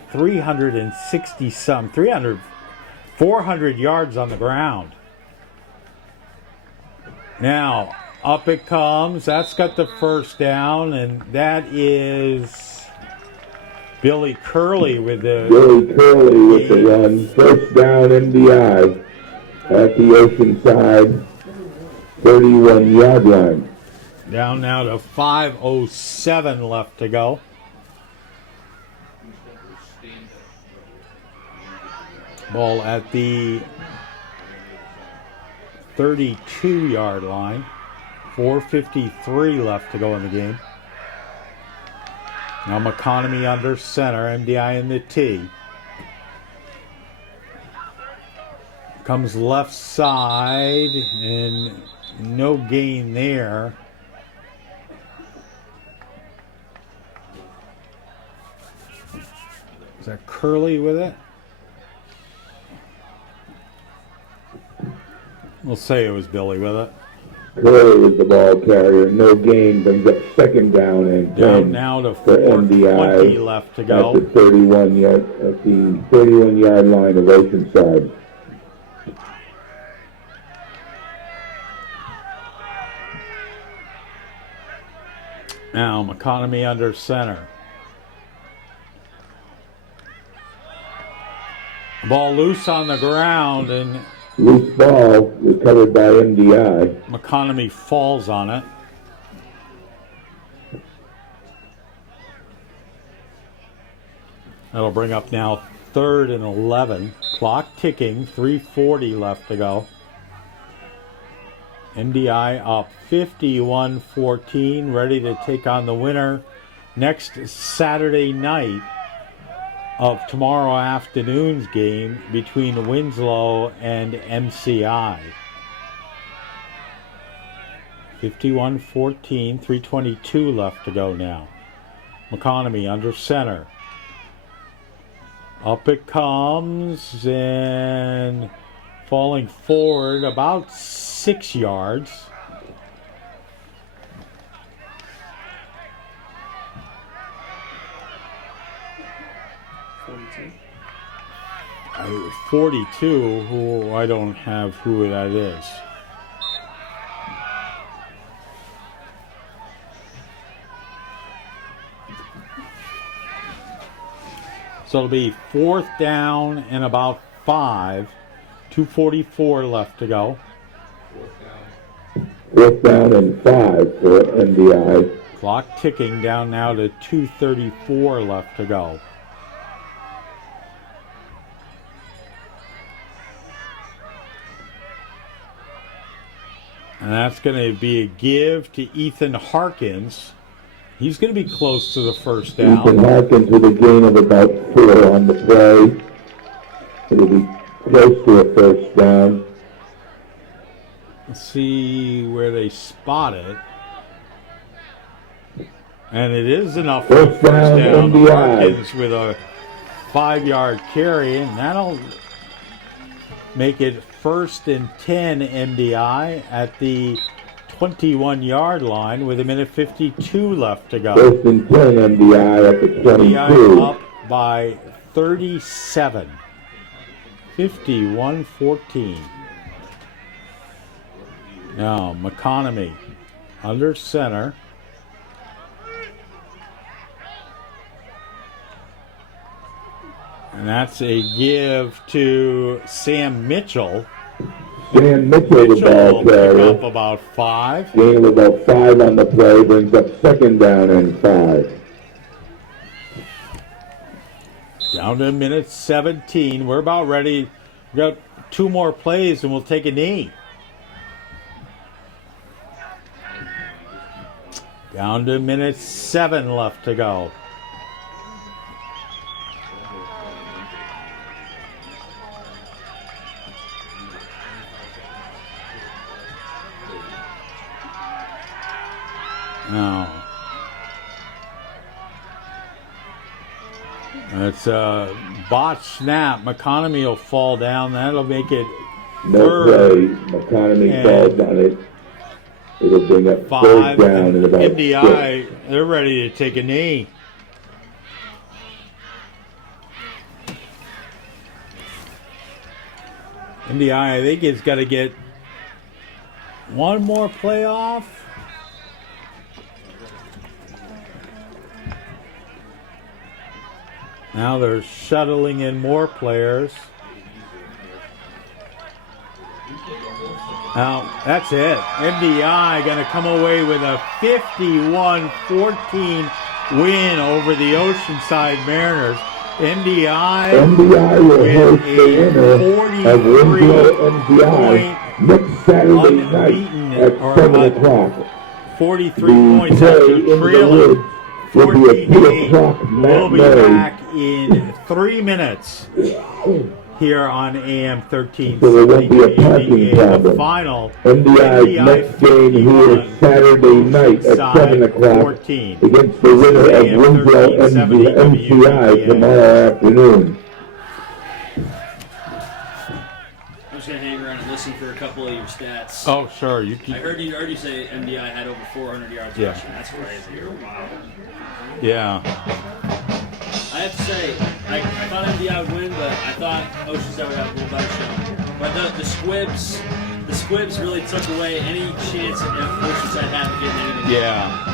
400 yards on the ground. Now, up it comes. That's got the first down, and that is Billy Curley with the run. First down MDI at the Oceanside 31-yard line. Down now to 5:07 left to go. Ball at the 32-yard line. 4:53 left to go in the game. Now McConomy under center, MDI in the T. Comes left side, and no gain there. Is that Curley with it? We'll say it was Billy with it. Curley was the ball carrier. No gain, brings up second down and 10. Down now to 4:20 left to go. At the 31-yard line of Oceanside. Now McConomy under center. Ball loose on the ground, and loose ball recovered by MDI. McConomy falls on it. That'll bring up now 3rd and 11. Clock ticking, 3:40 left to go. MDI up 51-14, ready to take on the winner next Saturday night of tomorrow afternoon's game between Winslow and MCI. 51-14, 3:22 left to go now. McConomy under center. Up it comes and falling forward about 6 yards. Uh, 42, who I don't have who that is. So it'll be 4th down and about 5. 2:44 left to go. 4th down and 5 for MDI. Clock ticking down now to 2:34 left to go. And that's going to be a give to Ethan Harkins. He's going to be close to the first down. Ethan Harkins with a gain of about 4 on the play. It'll be close to a first down. Let's see where they spot it. And it is enough for a First first down, down. MDI. Harkins with a 5-yard carry, and that'll make it 1st and 10 MDI at the 21-yard line with 1:52 left to go. 1st and 10 MDI at the MDI 22. up by 37. 51-14. Now, McConomy under center. And that's a give to Sam Mitchell. Sam Mitchell, the ball will pick carrier. up about 5. Gain of about 5 on the play, brings up 2nd down and 5. Down to 1:17. We're about ready. We've got 2 more plays and we'll take a knee. Down to 1:07 left to go. Now, it's a botch snap. McConomy will fall down. That'll make it No play. McConomy and falls on it. It'll bring up 5. 3rd down and about 6. MDI, they're ready to take a knee. MDI, I think it's got to get one more play off. Now they're shuttling in more players. Now, that's it. MDI going to come away with a 51-14 win over the Oceanside Mariners. MDI will host the winner of Winslow MDI next Saturday night at 7 o'clock. 43 The points play after in the trailing. woods will be a 2 o'clock We'll be matinee. back in 3 minutes here on AM 1370. So there won't be a parking The problem. final. MDI's next game here is Saturday night at 7 o'clock 14. against the winner of Winslow MCI tomorrow afternoon. I'm just gonna hang around and listen for a couple of your stats. Oh, sure. You I can, heard you say MDI had over 400 yards Yeah. rushing. That's crazy. Wow. yeah. I have to say, I thought MDI would win, but I thought Oceanside would have a little better showing. But the Squibs really took away any chance that Oceanside had to get anything. Yeah.